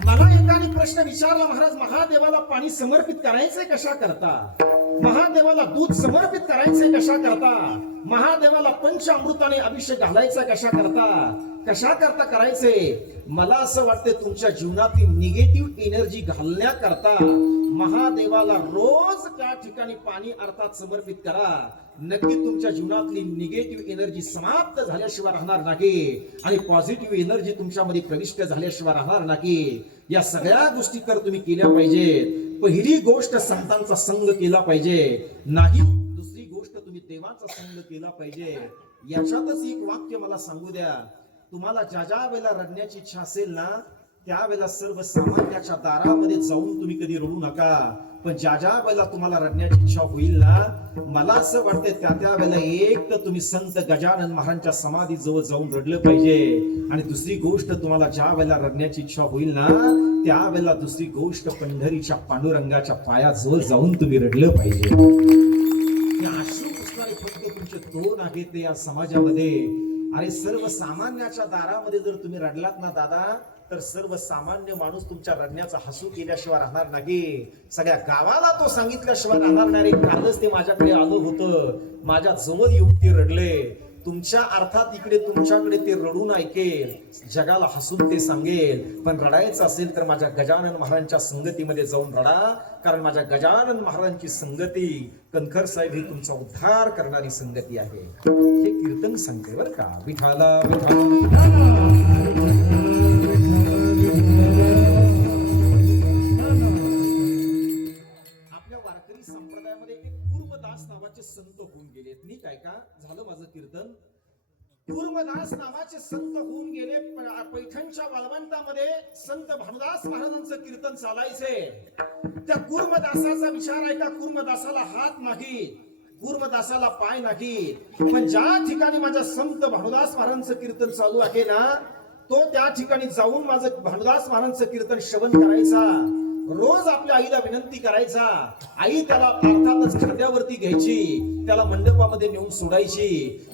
मला एकाने प्रश्न विचारला, महाराज महादेवाला पाणी समर्पित करायचंय कशा करता, महादेवाला दूध समर्पित करायचंय कशा करता, महादेवाला पंचामृताने अभिषेक घालायचा कशा करता करायचे. मला असं वाटतं तुमच्या जीवनातील निगेटिव्ह एनर्जी घालण्याकरता महादेवाला रोज त्या ठिकाणी पाणी अर्थात समर्पित करा. नक्की तुमच्या जीवनातली निगेटिव्ह एनर्जी समाप्त झाल्याशिवाय राहणार नाही आणि पॉझिटिव्ह एनर्जी तुमच्यामध्ये प्रविष्ट झाल्याशिवाय राहणार नाही. या सगळ्या गोष्टी तर तुम्ही केल्या पाहिजेत. पहिली गोष्ट संतांचा संग केला पाहिजे, नाही दुसरी गोष्ट तुम्ही देवाचा संग केला पाहिजे. याच्यातच एक वाक्य मला सांगू द्या. तुम्हाला ज्या ज्या वेळेला रडण्याची इच्छा असेल ना, त्यावेळेला सर्वसामान्याच्या दारामध्ये जाऊन तुम्ही कधी रडू नका. पण ज्या ज्या वेळेला तुम्हाला रडण्याची इच्छा होईल ना, मला असं वाटतंय त्या वेळेला एक तर तुम्ही संत गजानन महाराजांच्या समाधी जवळ जाऊन रडलं पाहिजे. आणि दुसरी गोष्ट तुम्हाला ज्या वेळेला रडण्याची इच्छा होईल ना, त्यावेळेला दुसरी गोष्ट पंढरीच्या पांडुरंगाच्या पायाजवळ जाऊन तुम्ही रडलं पाहिजे. अश्रू पुसणारे फक्त तुमचे 2 आहेत ते या समाजामध्ये. अरे सर्वसामान्याच्या दारामध्ये जर तुम्ही रडलात ना दादा, तर सर्वसामान्य माणूस तुमच्या रडण्याचा हसू केल्याशिवाय राहणार नाही. सगळ्या गावाला तो सांगितल्याशिवाय राहणार नाही. कालच ते माझ्याकडे आलं होतं, माझ्या जवळ येऊन ते रडले. तुमच्या अर्थात इकडे तुमच्याकडे ते रडून ऐकेल, जगाला हसून ते सांगेल. पण रडायचं असेल तर माझ्या गजानन महाराजांच्या संगतीमध्ये जाऊन रडा. कारण माझ्या गजानन महाराजांची संगती, कणखर साहेब ही तुमचा उद्धार करणारी संगती आहे. हे कीर्तन सांगते बरं का. विठाला आपल्या वारकरी संप्रदायामध्ये एक कूर्मदास नावाचे संत होऊन गेलेत. नीट ऐका, झालं माझं कीर्तन. कूर्मदास नावाचे संत होऊन गेले. पैठणच्या वाळवंटामध्ये संत भानुदास महाराजांचं कीर्तन चालायचे. त्या कूर्मदासाचा विचार ऐका. कूर्मदासाला हात नाही, कूर्मदासाला पाय नाही. पण ज्या ठिकाणी माझ्या संत भानुदास महाराजांचं कीर्तन चालू आहे ना, तो त्या ठिकाणी जाऊन माझं भानुदास महाराजांचं कीर्तन श्रवण करायचा. रोज आपल्या आईला विनंती करायचा. आई त्याला अर्थातच खांद्यावरती घ्यायची, त्याला मंडपामध्ये नेऊन सोडायची.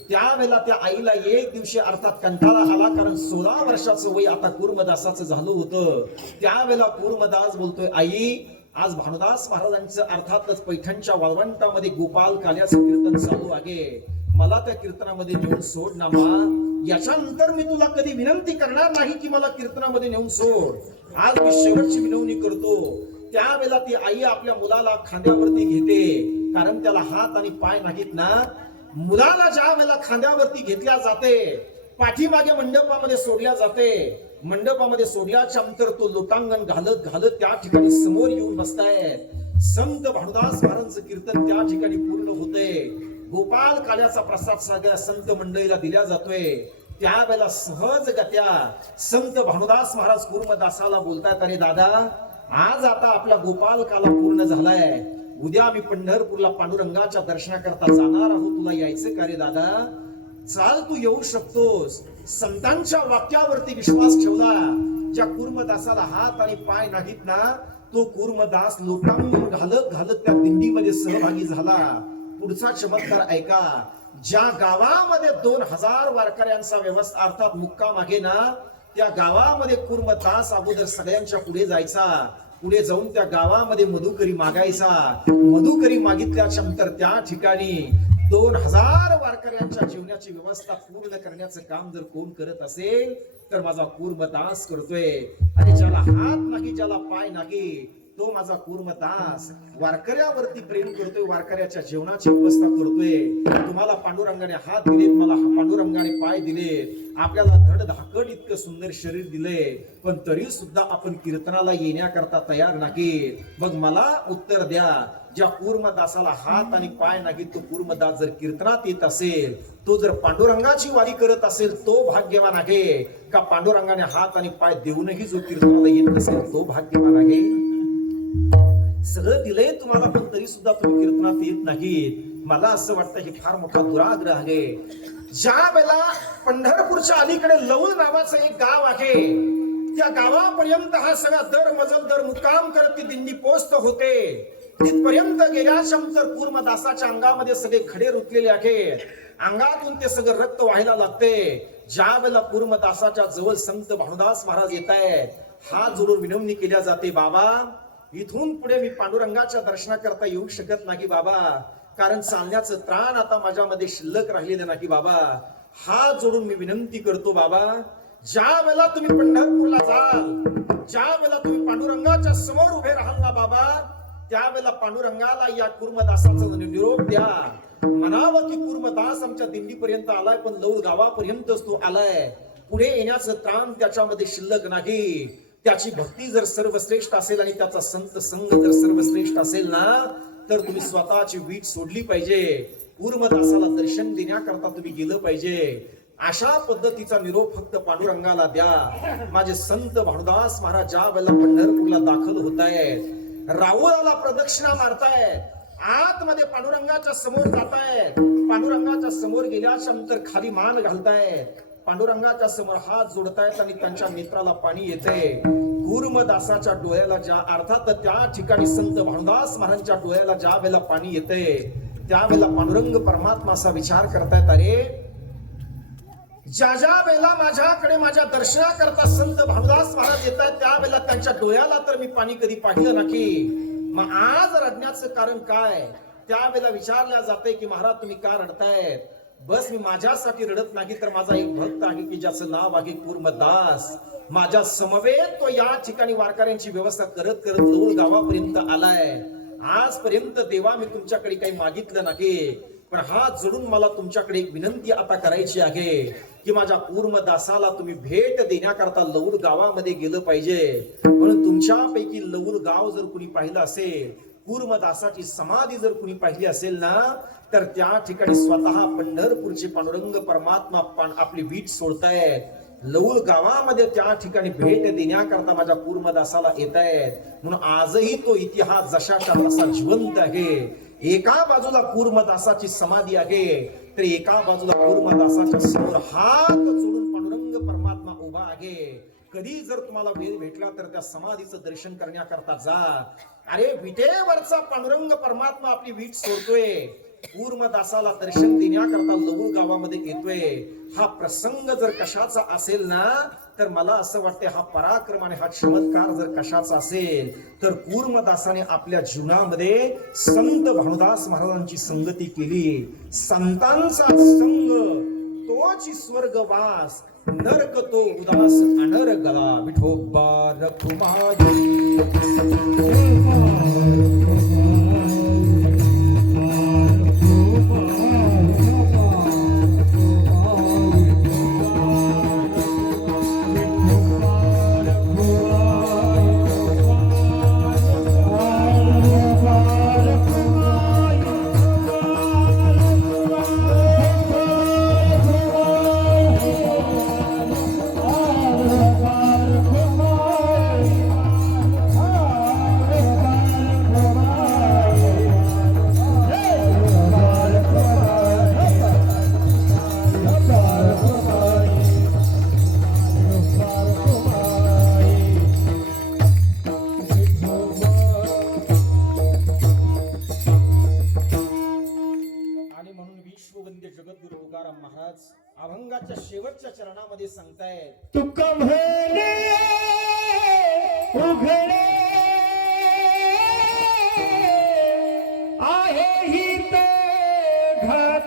त्यावेळेला त्या आईला एक दिवशी अर्थात कंटाळा आला, कारण 16 वर्षाचं वय आता कूर्मदासाचं झालं होतं. त्यावेळेला कूर्मदास बोलतोय, आई आज भानुदास महाराजांचं अर्थातच पैठणच्या वाळवंटामध्ये गोपाल काल्याचं कीर्तन चालू आहे, मला त्या कीर्तनामध्ये नेऊन सोड ना मा. याच्यानंतर मी तुला कधी विनंती करणार नाही की मला कीर्तनामध्ये नेऊन सोड. आज मी शेवटची विनवणी करतो. त्यावेळेला ती आई आपल्या मुलाला खांद्यावरती घेते, कारण त्याला हात आणि पाय नाहीत ना. मुलाला ज्या वेळेला खांद्यावरती घेतल्या जाते, पाठीमागे मंडपामध्ये सोडल्या जाते. मंडपामध्ये सोडल्याच्या नंतर तो लोटांगण घालत घालत त्या ठिकाणी समोर येऊन बसतायत. संत भानुदास महाराजांचं कीर्तन त्या ठिकाणी पूर्ण होते. गोपाल काल्याचा प्रसाद सगळ्या संत मंडळीला दिला जातोय. त्यावेळेला सहजगत्या संत भानुदास महाराज कूर्मदासाला बोलतात, अरे दादा आज आता आपला गोपाल काला पूर्ण झालाय, उद्या आम्ही पंढरपूरला पांडुरंगाच्या दर्शनाकरता जाणार आहोत, तुला यायचं का रे दादा? चाल तू येऊ शकतोस. संतांच्या वाक्यावरती विश्वास ठेवला. ज्या कूर्मदासाला हात आणि पाय नाहीत ना, तो कूर्मदास लोटांगण घालत घालत त्या दिंडीमध्ये सहभागी झाला. पुढचा चमत्कार ऐका. ज्या गावामध्ये 2000 वारकऱ्यांचा व्यवस्था अर्थात मुक्काम आहे ना, त्या गावामध्ये कूर्मदास अगोदर सगळ्यांच्या पुढे जायचा. पुढे जाऊन त्या गावामध्ये मधुकरी मागायचा. मधुकरी मागितल्याच्या नंतर त्या ठिकाणी 2000 वारकऱ्यांच्या जीवनाची व्यवस्था पूर्ण करण्याचं काम जर कोण करत असेल तर माझा कूर्मदास करतोय. आणि ज्याला हात नाही, ज्याला पाय नाही, तो माझा कूर्मदास वारकऱ्यावरती प्रेम करतोय, वारकऱ्याच्या जीवनाची व्यवस्था करतोय. तुम्हाला पांडुरंगाने हात दिलेत, मला पांडुरंगाने पाय दिलेत, आपल्याला धडधाकट इतकं सुंदर शरीर दिले, पण तरी सुद्धा आपण कीर्तनाला येण्याकरता तयार नाही. मग मला उत्तर द्या, ज्या कूर्मदासाला हात आणि पाय नाही, तो कूर्मदास जर कीर्तनात येत असेल, तो जर पांडुरंगाची वारी करत असेल, तो भाग्यवान आहे का? पांडुरंगाने हात आणि पाय देऊनही जो कीर्तनाला येत नसेल, तो भाग्यवान आहे. सगळं दिलंय तुम्हाला, पण तरी सुद्धा तुम्ही कीर्तनात येत नाहीत. मला असं वाटतं की फार मोठा दुराग्रह आहे. ज्या वेळेला पंढरपूरच्या अलीकडे लवळ नावाचं एक गाव आहे, त्या गावापर्यंत हा सगळा दर मजल दर मुक्काम करत ती दिंडी पोचत होते. तिथपर्यंत गेल्याच्या नंतर कूर्मदासाच्या अंगामध्ये सगळे खडे रुतलेले आहेत, अंगातून ते सगळं रक्त व्हायला लागते. ज्या वेळेला कूर्मदासाच्या जवळ संत भानुदास महाराज येत आहेत, हात जोडून विनवणी केल्या जाते, बाबा इथून पुढे मी पांडुरंगाच्या दर्शनाकरता येऊ शकत नाही बाबा, कारण चालण्याचं त्राण आता माझ्यामध्ये शिल्लक राहिलेलं नाही बाबा. हात जोडून मी विनंती करतो बाबा, ज्या वेळेला तुम्ही पंढरपूरला जाल, ज्या वेळेला तुम्ही पांडुरंगाच्या समोर उभे राहाल ना बाबा, त्यावेळेला पांडुरंगाला या कूर्मदासाचा निरोप द्या. म्हणावं की कूर्मदास आमच्या दिंडीपर्यंत आलाय, पण लौर गावापर्यंतच तो आलाय, पुढे येण्याचं त्राण त्याच्यामध्ये शिल्लक नाही. त्याची भक्ती जर सर्वश्रेष्ठ असेल आणि त्याचा संत संग जर सर्वश्रेष्ठ असेल ना, तर तुम्ही स्वतःची वीट सोडली पाहिजे, कूर्मदासाला दर्शन देण्याकरता तुम्ही गेलं पाहिजे. अशा पद्धतीचा निरोप फक्त पांडुरंगाला द्या. माझे संत भानुदास महाराज ज्या वेळेला पंढरपूरला दाखल होत आहेत, राहुलाला प्रदक्षिणा मारतायत, आतमध्ये पांडुरंगाच्या समोर जातायत, पांडुरंगाच्या समोर गेल्याच्या नंतर खाली मान घालतायत, पांडुरंगाच्या समोर हात जोडतायत आणि त्यांच्या नेत्राला पाणी येते. कूर्मदासाच्या डोळ्याला ज्या अर्थात त्या ठिकाणी संत भानुदास महाराजांच्या डोळ्याला ज्या वेळेला पाणी येते, त्यावेळेला पांडुरंग परमात्मा असा विचार करतायत, अरे ज्या ज्या वेळेला माझ्याकडे माझ्या दर्शनाकरता संत भानुदास महाराज येत आहेत, त्यावेळेला त्यांच्या डोळ्याला तर मी पाणी कधी पाहिलं नाही, मग आज रडण्याचं कारण काय? त्यावेळेला विचारल्या जाते की महाराज तुम्ही का रडतायत? बस मी माझ्यासाठी रडत नाही, तर माझा एक भक्त आहे की ज्याचं नाव आहे कूर्मदास, माझ्या समवेत तो या ठिकाणी वारकऱ्यांची व्यवस्था करत करत लौळ गावापर्यंत आलाय. आजपर्यंत देवा मी तुमच्याकडे काही मागितलं नाही, पण हात जोडून मला तुमच्याकडे एक विनंती आता करायची आहे की माझ्या कूर्मदासाला तुम्ही भेट देण्याकरता लौळ गावामध्ये गेलं पाहिजे. म्हणून तुमच्यापैकी लौळ गाव जर कुणी पाहिलं असेल, कूर्मदासाची समाधी जर कुणी पाहिली असेल ना, तर त्या ठिकाणी स्वतः पंढरपूरचे पांडुरंग परमात्मा आपली वीट सोडतायत. लौळ गावामध्ये त्या ठिकाणी भेट देण्याकरता माझ्या कूर्मदासाला येत आहेत. म्हणून आजही तो इतिहास जशाच्या तसा जिवंत आहे. एका बाजूला कूर्मदासाची समाधी आहे, तर एका बाजूला कूर्मदासाच्या समोर हात जोडून पांडुरंग परमात्मा उभा आहे. कधी जर तुम्हाला वेळ भेटला तर त्या समाधीचं दर्शन करण्याकरता जा. अरे विटेवरचा पांडुरंग परमात्मा आपली वीट सोडतोय, कूर्मदासाला दर्शन देण्याकरता लौळ गावामध्ये येतोय. हा प्रसंग जर कशाचा असेल ना, तर मला असं वाटतं हा पराक्रम आणि हा चमत्कार जर कशाचा असेल, तर कूर्मदासाने आपल्या जीवनामध्ये संत भानुदास महाराजांची संगती केली. संतांचा संग तोची स्वर्गवास, नरक तो उदास अनर्गला. विठोबा रखुमाई अभंगाच्या शेवटच्या चरणामध्ये सांगतायत, तुका म्हणे उघडे आहे हित घात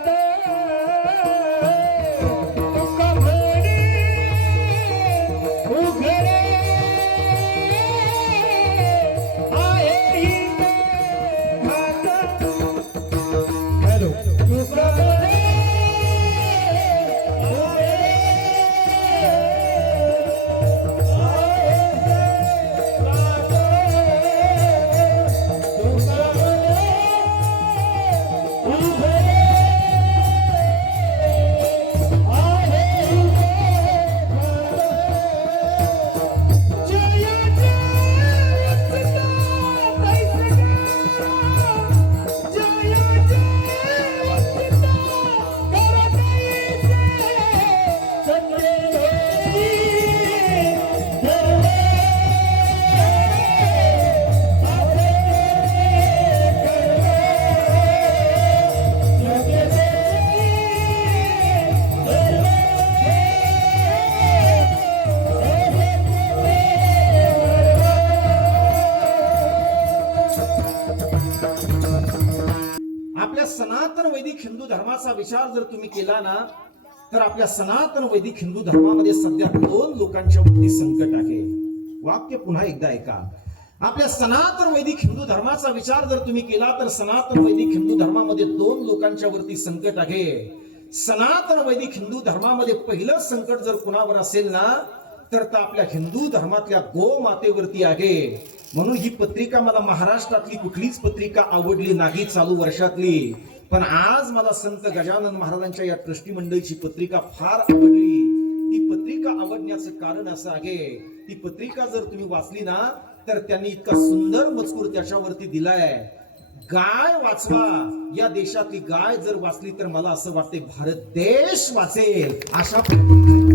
हिंदू धर्माचा विचार जर तुम्ही केला ना तर आपल्या सनातन वैदिक हिंदू धर्मामध्ये सध्या 2 लोकांच्या वरती संकट आहे. वाक्य पुन्हा एकदा ऐका. आपल्या सनातन वैदिक हिंदू धर्माचा विचार जर तुम्ही केला तर सनातन वैदिक हिंदू धर्मामध्ये 2 लोकांच्या वरती संकट आहे. सनातन वैदिक हिंदू धर्मामध्ये पहिलं संकट जर कुणावर असेल ना तर आपल्या हिंदू धर्मातल्या गोमातेवरती आहे. म्हणून ही पत्रिका मला महाराष्ट्रातली कुठलीच पत्रिका आवडली नाही चालू वर्षातली, पण आज मला संत गजानन महाराजांच्या या ट्रस्टी मंडळीची पत्रिका फार आवडली. ती पत्रिका आवडण्याचं कारण असं आहे, ती पत्रिका जर तुम्ही वाचली ना तर त्यांनी इतका सुंदर मजकूर त्याच्यावरती दिलाय. गाय वाचवा, या देशातली गाय जर वाचली तर मला असं वाटते भारत देश वाचेल अशा पद्धतीने.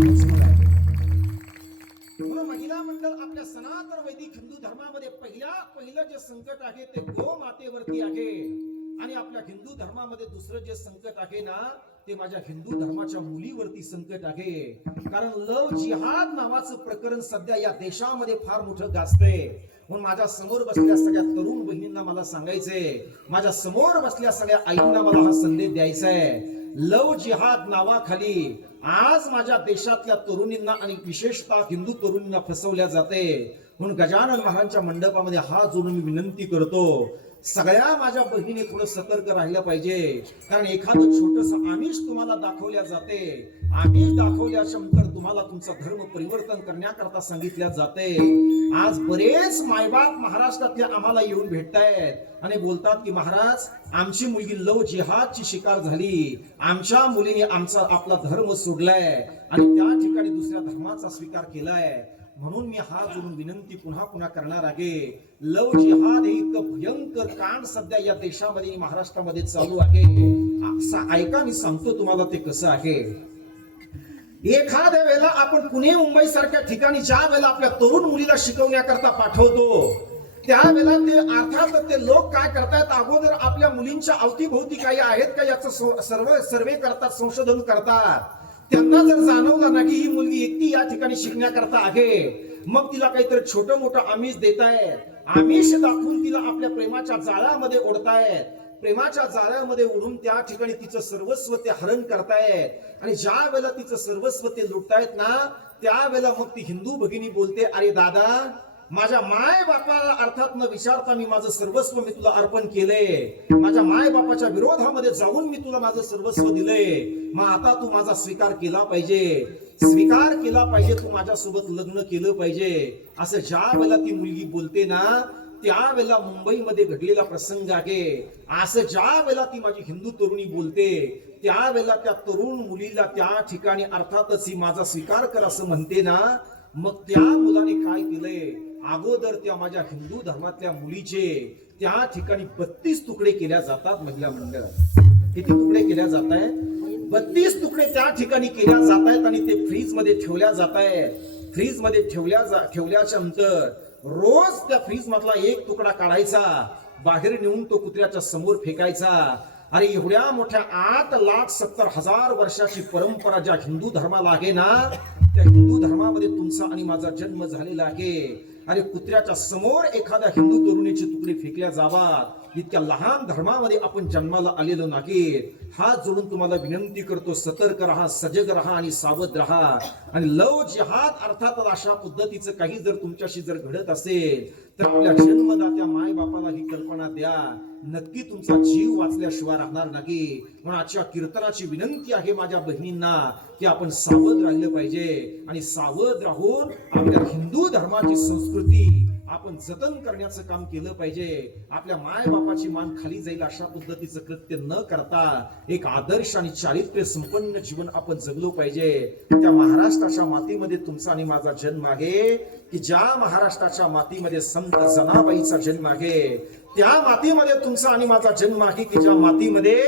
म्हणून महिला मंडळ आपल्या सनातन वैदिक हिंदू धर्मामध्ये पहिलं जे संकट आहे ते गोमातेवरती आहे. आणि आपल्या हिंदू धर्मामध्ये दुसरं जे संकट आहे ना ते माझ्या हिंदू धर्माच्या मुलीवरती संकट आहे. कारण लव जिहाद नावाचं प्रकरण सध्या या देशामध्ये फार मोठं गाजतंय. म्हणून माझ्या समोर बसलेल्या सगळ्या तरुण बहिणींना मला सांगायचंय, माझ्या समोर बसलेल्या सगळ्या आईंना मला हा संदेश द्यायचा आहे. लव जिहाद नावाखाली आज माझ्या देशातल्या तरुणींना आणि विशेषतः हिंदू तरुणींना फसवल्या जाते. म्हणून गजानन महाराजांच्या मंडपामध्ये हात जोडून मी विनंती करतो, सगळ्या माझ्या बहिणी थोडं सतर्क राहिलं पाहिजे. कारण एखादं छोटस आमिष तुम्हाला दाखवल्या जाते, आमिष दाखवल्यानंतर तुम्हाला तुमचा धर्म परिवर्तन करण्याकरता सांगितल्या जाते. आज बरेच मायबाप महाराष्ट्रातल्या आम्हाला येऊन भेटतायत आणि बोलतात की महाराज आमची मुलगी लव जिहादची शिकार झाली, आमच्या मुलीने आपला धर्म सोडलाय आणि त्या ठिकाणी दुसऱ्या धर्माचा स्वीकार केलाय. म्हणून मी हात जोडून विनंती पुन्हा करणार आहे, लव जिहाद हे इतकं भयंकर कांड सध्या या देशामध्ये महाराष्ट्रामध्ये चालू आहे. ऐका मी सांगतो तुम्हाला ते कसं आहे. एखाद्या वेळेला आपण पुणे मुंबई सारख्या ठिकाणी ज्या वेळेला आपल्या तरुण मुलीला शिकवण्याकरता पाठवतो त्यावेळेला ते अर्थात ते लोक काय करतायत, अगोदर आपल्या मुलींच्या अवतीभोवती काही आहेत का याचं सर्वे करतात, संशोधन करतात. त्यांना जर जाणवलं ना की ही मुलगी एकटी या ठिकाणी शिकण्याकरता आहे, मग तिला काहीतरी छोटं मोठं आमिष देतायत, आमिष दाखवून तिला आपल्या प्रेमाच्या जाळ्यामध्ये ओढतायत. प्रेमाच्या जाळ्यामध्ये ओढून त्या ठिकाणी तिचं सर्वस्व ते हरण करतायत. आणि ज्या वेळेला तिचं सर्वस्व ते लुटतायत ना त्यावेळेला मग ती हिंदू भगिनी बोलते, अरे दादा माझ्या माय बापाला अर्थात न विचारता मी माझं सर्वस्व मी तुला अर्पण केलंय, माझ्या माय बापाच्या विरोधामध्ये जाऊन मी तुला माझं सर्वस्व दिलंय, मग आता तू माझा स्वीकार केला पाहिजे, तू माझ्यासोबत लग्न केलं पाहिजे. असं ज्या वेळेला ती मुलगी बोलते ना त्यावेळेला मुंबईमध्ये घडलेला प्रसंग आहे. असं ज्या वेळेला ती माझी हिंदू तरुणी बोलते त्यावेळेला त्या तरुण मुलीला त्या ठिकाणी अर्थातच ही माझा स्वीकार कर असं म्हणते ना, मग त्या मुलाने काय केलंय, अगोदर त्या माझ्या हिंदू धर्मातल्या मुलीचे त्या ठिकाणी 32 तुकडे केल्या जातात. महिला मंडळात किती तुकडे केल्या जात आहेत? 32 तुकडे त्या ठिकाणी केल्या जात आहेत आणि ते फ्रीज मध्ये ठेवल्या जात आहेत. फ्रीज मध्ये ठेवल्याच्या नंतर रोज त्या फ्रीज मधला एक तुकडा काढायचा, बाहेर नेऊन तो कुत्र्याच्या समोर फेकायचा. अरे एवढ्या मोठ्या 8,70,000 वर्षाची परंपरा ज्या हिंदू धर्माला आहे ना त्या हिंदू धर्मामध्ये तुमचा आणि माझा जन्म झालेला आहे. अरे कुत्र्याच्या समोर एखाद्या हिंदू तरुणीचे तुकडे फेकल्या जावात, इतक्या लहान धर्मामध्ये आपण जन्माला आलेलो नाही. हात जोडून तुम्हाला विनंती करतो, सतर्क राहा, सजग राहा आणि सावध राहा. आणि लव जिहाद अर्थात अशा पद्धतीचं काही जर तुमच्याशी जर घडत असेल तर आपल्या जन्मदात्या माय बापाला ही कल्पना द्या, नक्की तुमचा जीव वाचल्याशिवाय राहणार नाही. म्हणून आजच्या कीर्तनाची विनंती आहे माझ्या बहिणींना की आपण सावध राहिलं पाहिजे आणि सावध राहून आपल्या हिंदू धर्माची संस्कृती आपण जतन करण्याचं काम केलं पाहिजे. आपल्या माय बापाची मान खाली जाईल अशा पद्धतीचं कृत्य न करता एक आदर्श आणि चारित्र्य संपन्न जीवन आपण जगलो पाहिजे. त्या महाराष्ट्राच्या मातीमध्ये तुमचा आणि माझा जन्म आहे की ज्या महाराष्ट्राच्या मातीमध्ये संत जनाबाईचा जन्म आहे, त्या मातीमध्ये तुमचा आणि माझा जन्म आहे की ज्या मातीमध्ये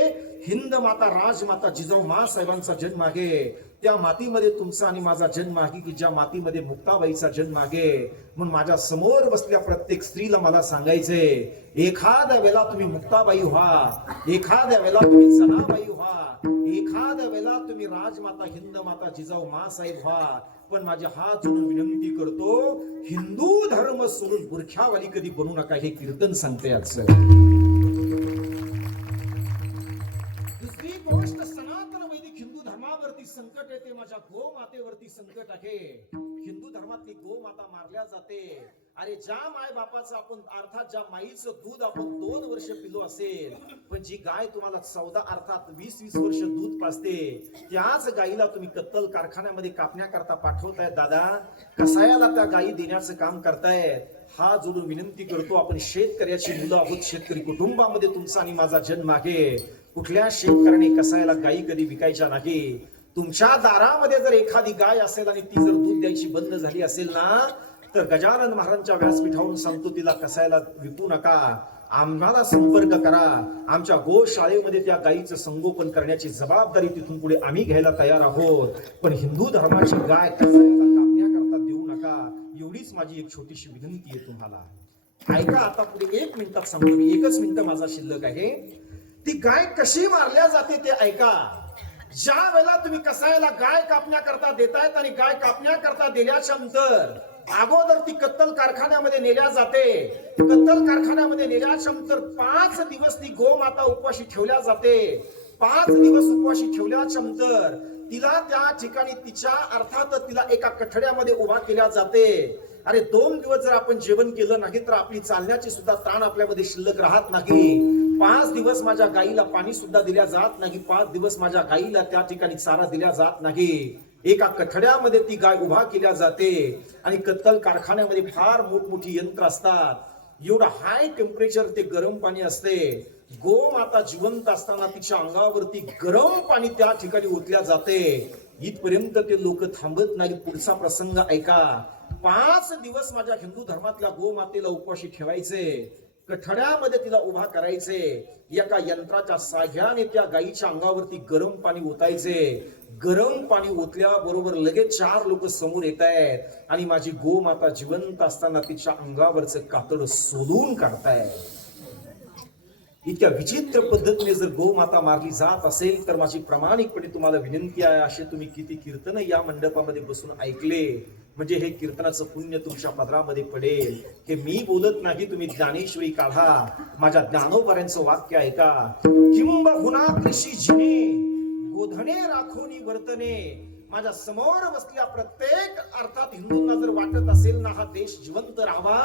हिंद माता राजमाता जिजाऊ मा साहेबांचा जन्म आहे, त्या मातीमध्ये तुमचा आणि माझा जन्म आहे की ज्या मातीमध्ये मुक्ताबाईचा जन्म आहे. म्हणून माझ्या समोर बसल्या प्रत्येक स्त्रीला मला सांगायचंय, एखाद्या वेळेला तुम्ही मुक्ताबाई व्हा, एखाद्या वेळेला तुम्ही जनाबाई व्हा, एखाद्या वेळेला तुम्ही राजमाता हिंद माता जिजाऊ मा साहेब व्हा, पण माझे हात जोडून विनंती करतो, हिंदू धर्म सोडून बुरख्यावाली कधी बनू नका. हे कीर्तन सांगते आजचं. दुसरी गोष्ट सनातन वैदिक हिंदू धर्मावरती संकट येते, माझ्या गोमातेवरती संकट आहे. हिंदू धर्मातली गोमाता मारल्या जाते. अरे ज्या माय बापाचं आपण अर्थात ज्या माईचं दूध आपण 2 वर्ष पिलो असेल, पण जी गाय तुम्हाला 14 अर्थात 20-20 वर्ष दूध पाजते, त्याच गाईला तुम्ही कत्तल कारखान्यामध्ये कापण्याकरता पाठवतायत. दादा कसायाला त्या गायी देण्याचं काम करतायत. हा जोडून विनंती करतो, आपण शेतकऱ्याची मुलं आहोत, शेतकरी कुटुंबामध्ये तुमचा आणि माझा जन्म आहे. कुठल्या शेतकऱ्याने कसायाला गायी कधी विकायच्या नाही. तुमच्या दारामध्ये जर एखादी गाय असेल आणि ती जर दूध द्यायची बंद झाली असेल ना, तर गजानन महाराजांच्या व्यासपीठावरून सांगतो, तिला कसायला विकू नका, आम्हाला संपर्क करा. आमच्या गोशाळेमध्ये त्या गायीचं संगोपन करण्याची जबाबदारी तिथून पुढे आम्ही घ्यायला तयार आहोत. पण हिंदू धर्माची गाय कसायला कापण्याकरता देऊ नका. एवढीच माझी एक छोटीशी विनंती आहे तुम्हाला. ऐका, आता पुढे 1 मिनिटात सांगतो मी, 1च मिनिट माझा शिल्लक आहे. ती गाय कशी मारल्या जाते ते ऐका. ज्या वेळेला तुम्ही कसायला गाय कापण्याकरता देतायत आणि गाय कापण्याकरता दिल्याच्या नंतर अगोदर ती कत्तल कारखान्यामध्ये नेल्या जाते. कत्तल कारखान्यामध्ये नेल्याच्या नंतर 5 दिवस ती गोमाता उपवाशी ठेवल्या जाते. 5 दिवस उपवाशी ठेवल्याच्या नंतर तिला त्या ठिकाणी तिच्या अर्थात तिला एका कठड्यामध्ये उभा केल्या जाते. अरे 2 दिवस जर आपण जेवण केलं नाही तर आपली चालण्याची सुद्धा ताण आपल्यामध्ये शिल्लक राहत नाही. 5 दिवस माझ्या गाईला पाणी सुद्धा दिल्या जात नाही. 5 दिवस माझ्या गाईला त्या ठिकाणी चारा दिल्या जात नाही. एका कठड्यामध्ये ती गाय उभा केल्या जाते आणि कत्तल कारखान्यामध्ये फार मोठमोठी यंत्र असतात. एवढं हाय टेम्परेचर ते गरम पाणी असते. गोमाता जिवंत असताना तिच्या अंगावरती गरम पाणी त्या ठिकाणी ओतल्या जाते. इथपर्यंत ते लोक थांबत नाही. पुढचा प्रसंग ऐका. 5 दिवस माझ्या हिंदू धर्मातल्या गोमातेला उपवाशी ठेवायचे. कठड्यामध्ये तिला उभा करायचे. एका यंत्राच्या साह्याने त्या गायीच्या अंगावरती गरम पाणी ओतायचे. गरम पाणी ओतल्याबरोबर लगेच 4 लोक समोर येत आहेत आणि माझी गोमाता जिवंत असताना तिच्या अंगावरचं कातड सोलून काढतायत. इतक्या विचित्र पद्धतीने जर गोमाता मारली जात असेल तर माझी प्रामाणिकपणे तुम्हाला विनंती आहे, असे तुम्ही किती कीर्तन या मंडपामध्ये बसून ऐकले म्हणजे हे कीर्तनाचं पुण्य तुमच्या पदरामध्ये पडेल. हे मी बोलत नाही, तुम्ही ज्ञानेश्वरी काढा. माझ्या ज्ञानोबाऱ्यांचं वाक्य ऐका. किंबहुना कृषी जिने गोधने राखोनी वर्तने. माझ्या समोर बसल्या प्रत्येक अर्थात हिंदूंना जर वाटत असेल ना हा देश जिवंत राहावा,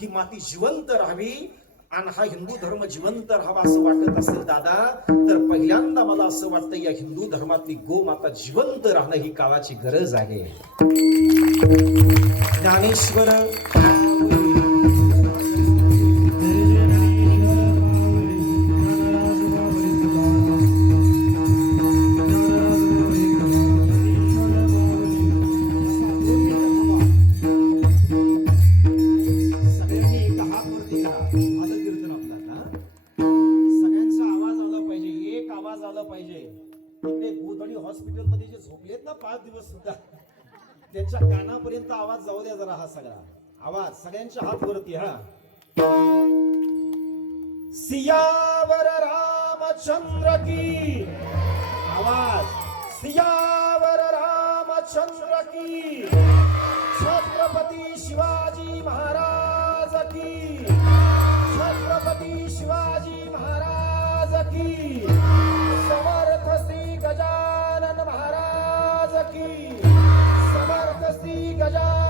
ही माती जिवंत राहावी आणि हा हिंदू धर्म जिवंत राहावा असं वाटत असेल दादा, तर पहिल्यांदा मला असं वाटतं या हिंदू धर्मातली गोमाता जिवंत राहणं ही काळाची गरज आहे. ज्ञानेश्वर हॉस्पिटलमध्ये जे झोपलेत ना 5 दिवस सुद्धा त्यांच्या कानापर्यंत आवाज जाऊ द्या जरा. हा सगळा आवाज सगळ्यांच्या हात वरती. हा सियावर रामचंद्र की आवाज. सियावर रामचंद्र की. छत्रपती शिवाजी महाराज की. छत्रपती शिवाजी महाराज की. समर्थ श्री गजानन महाराज की. समर्थ श्री गजानन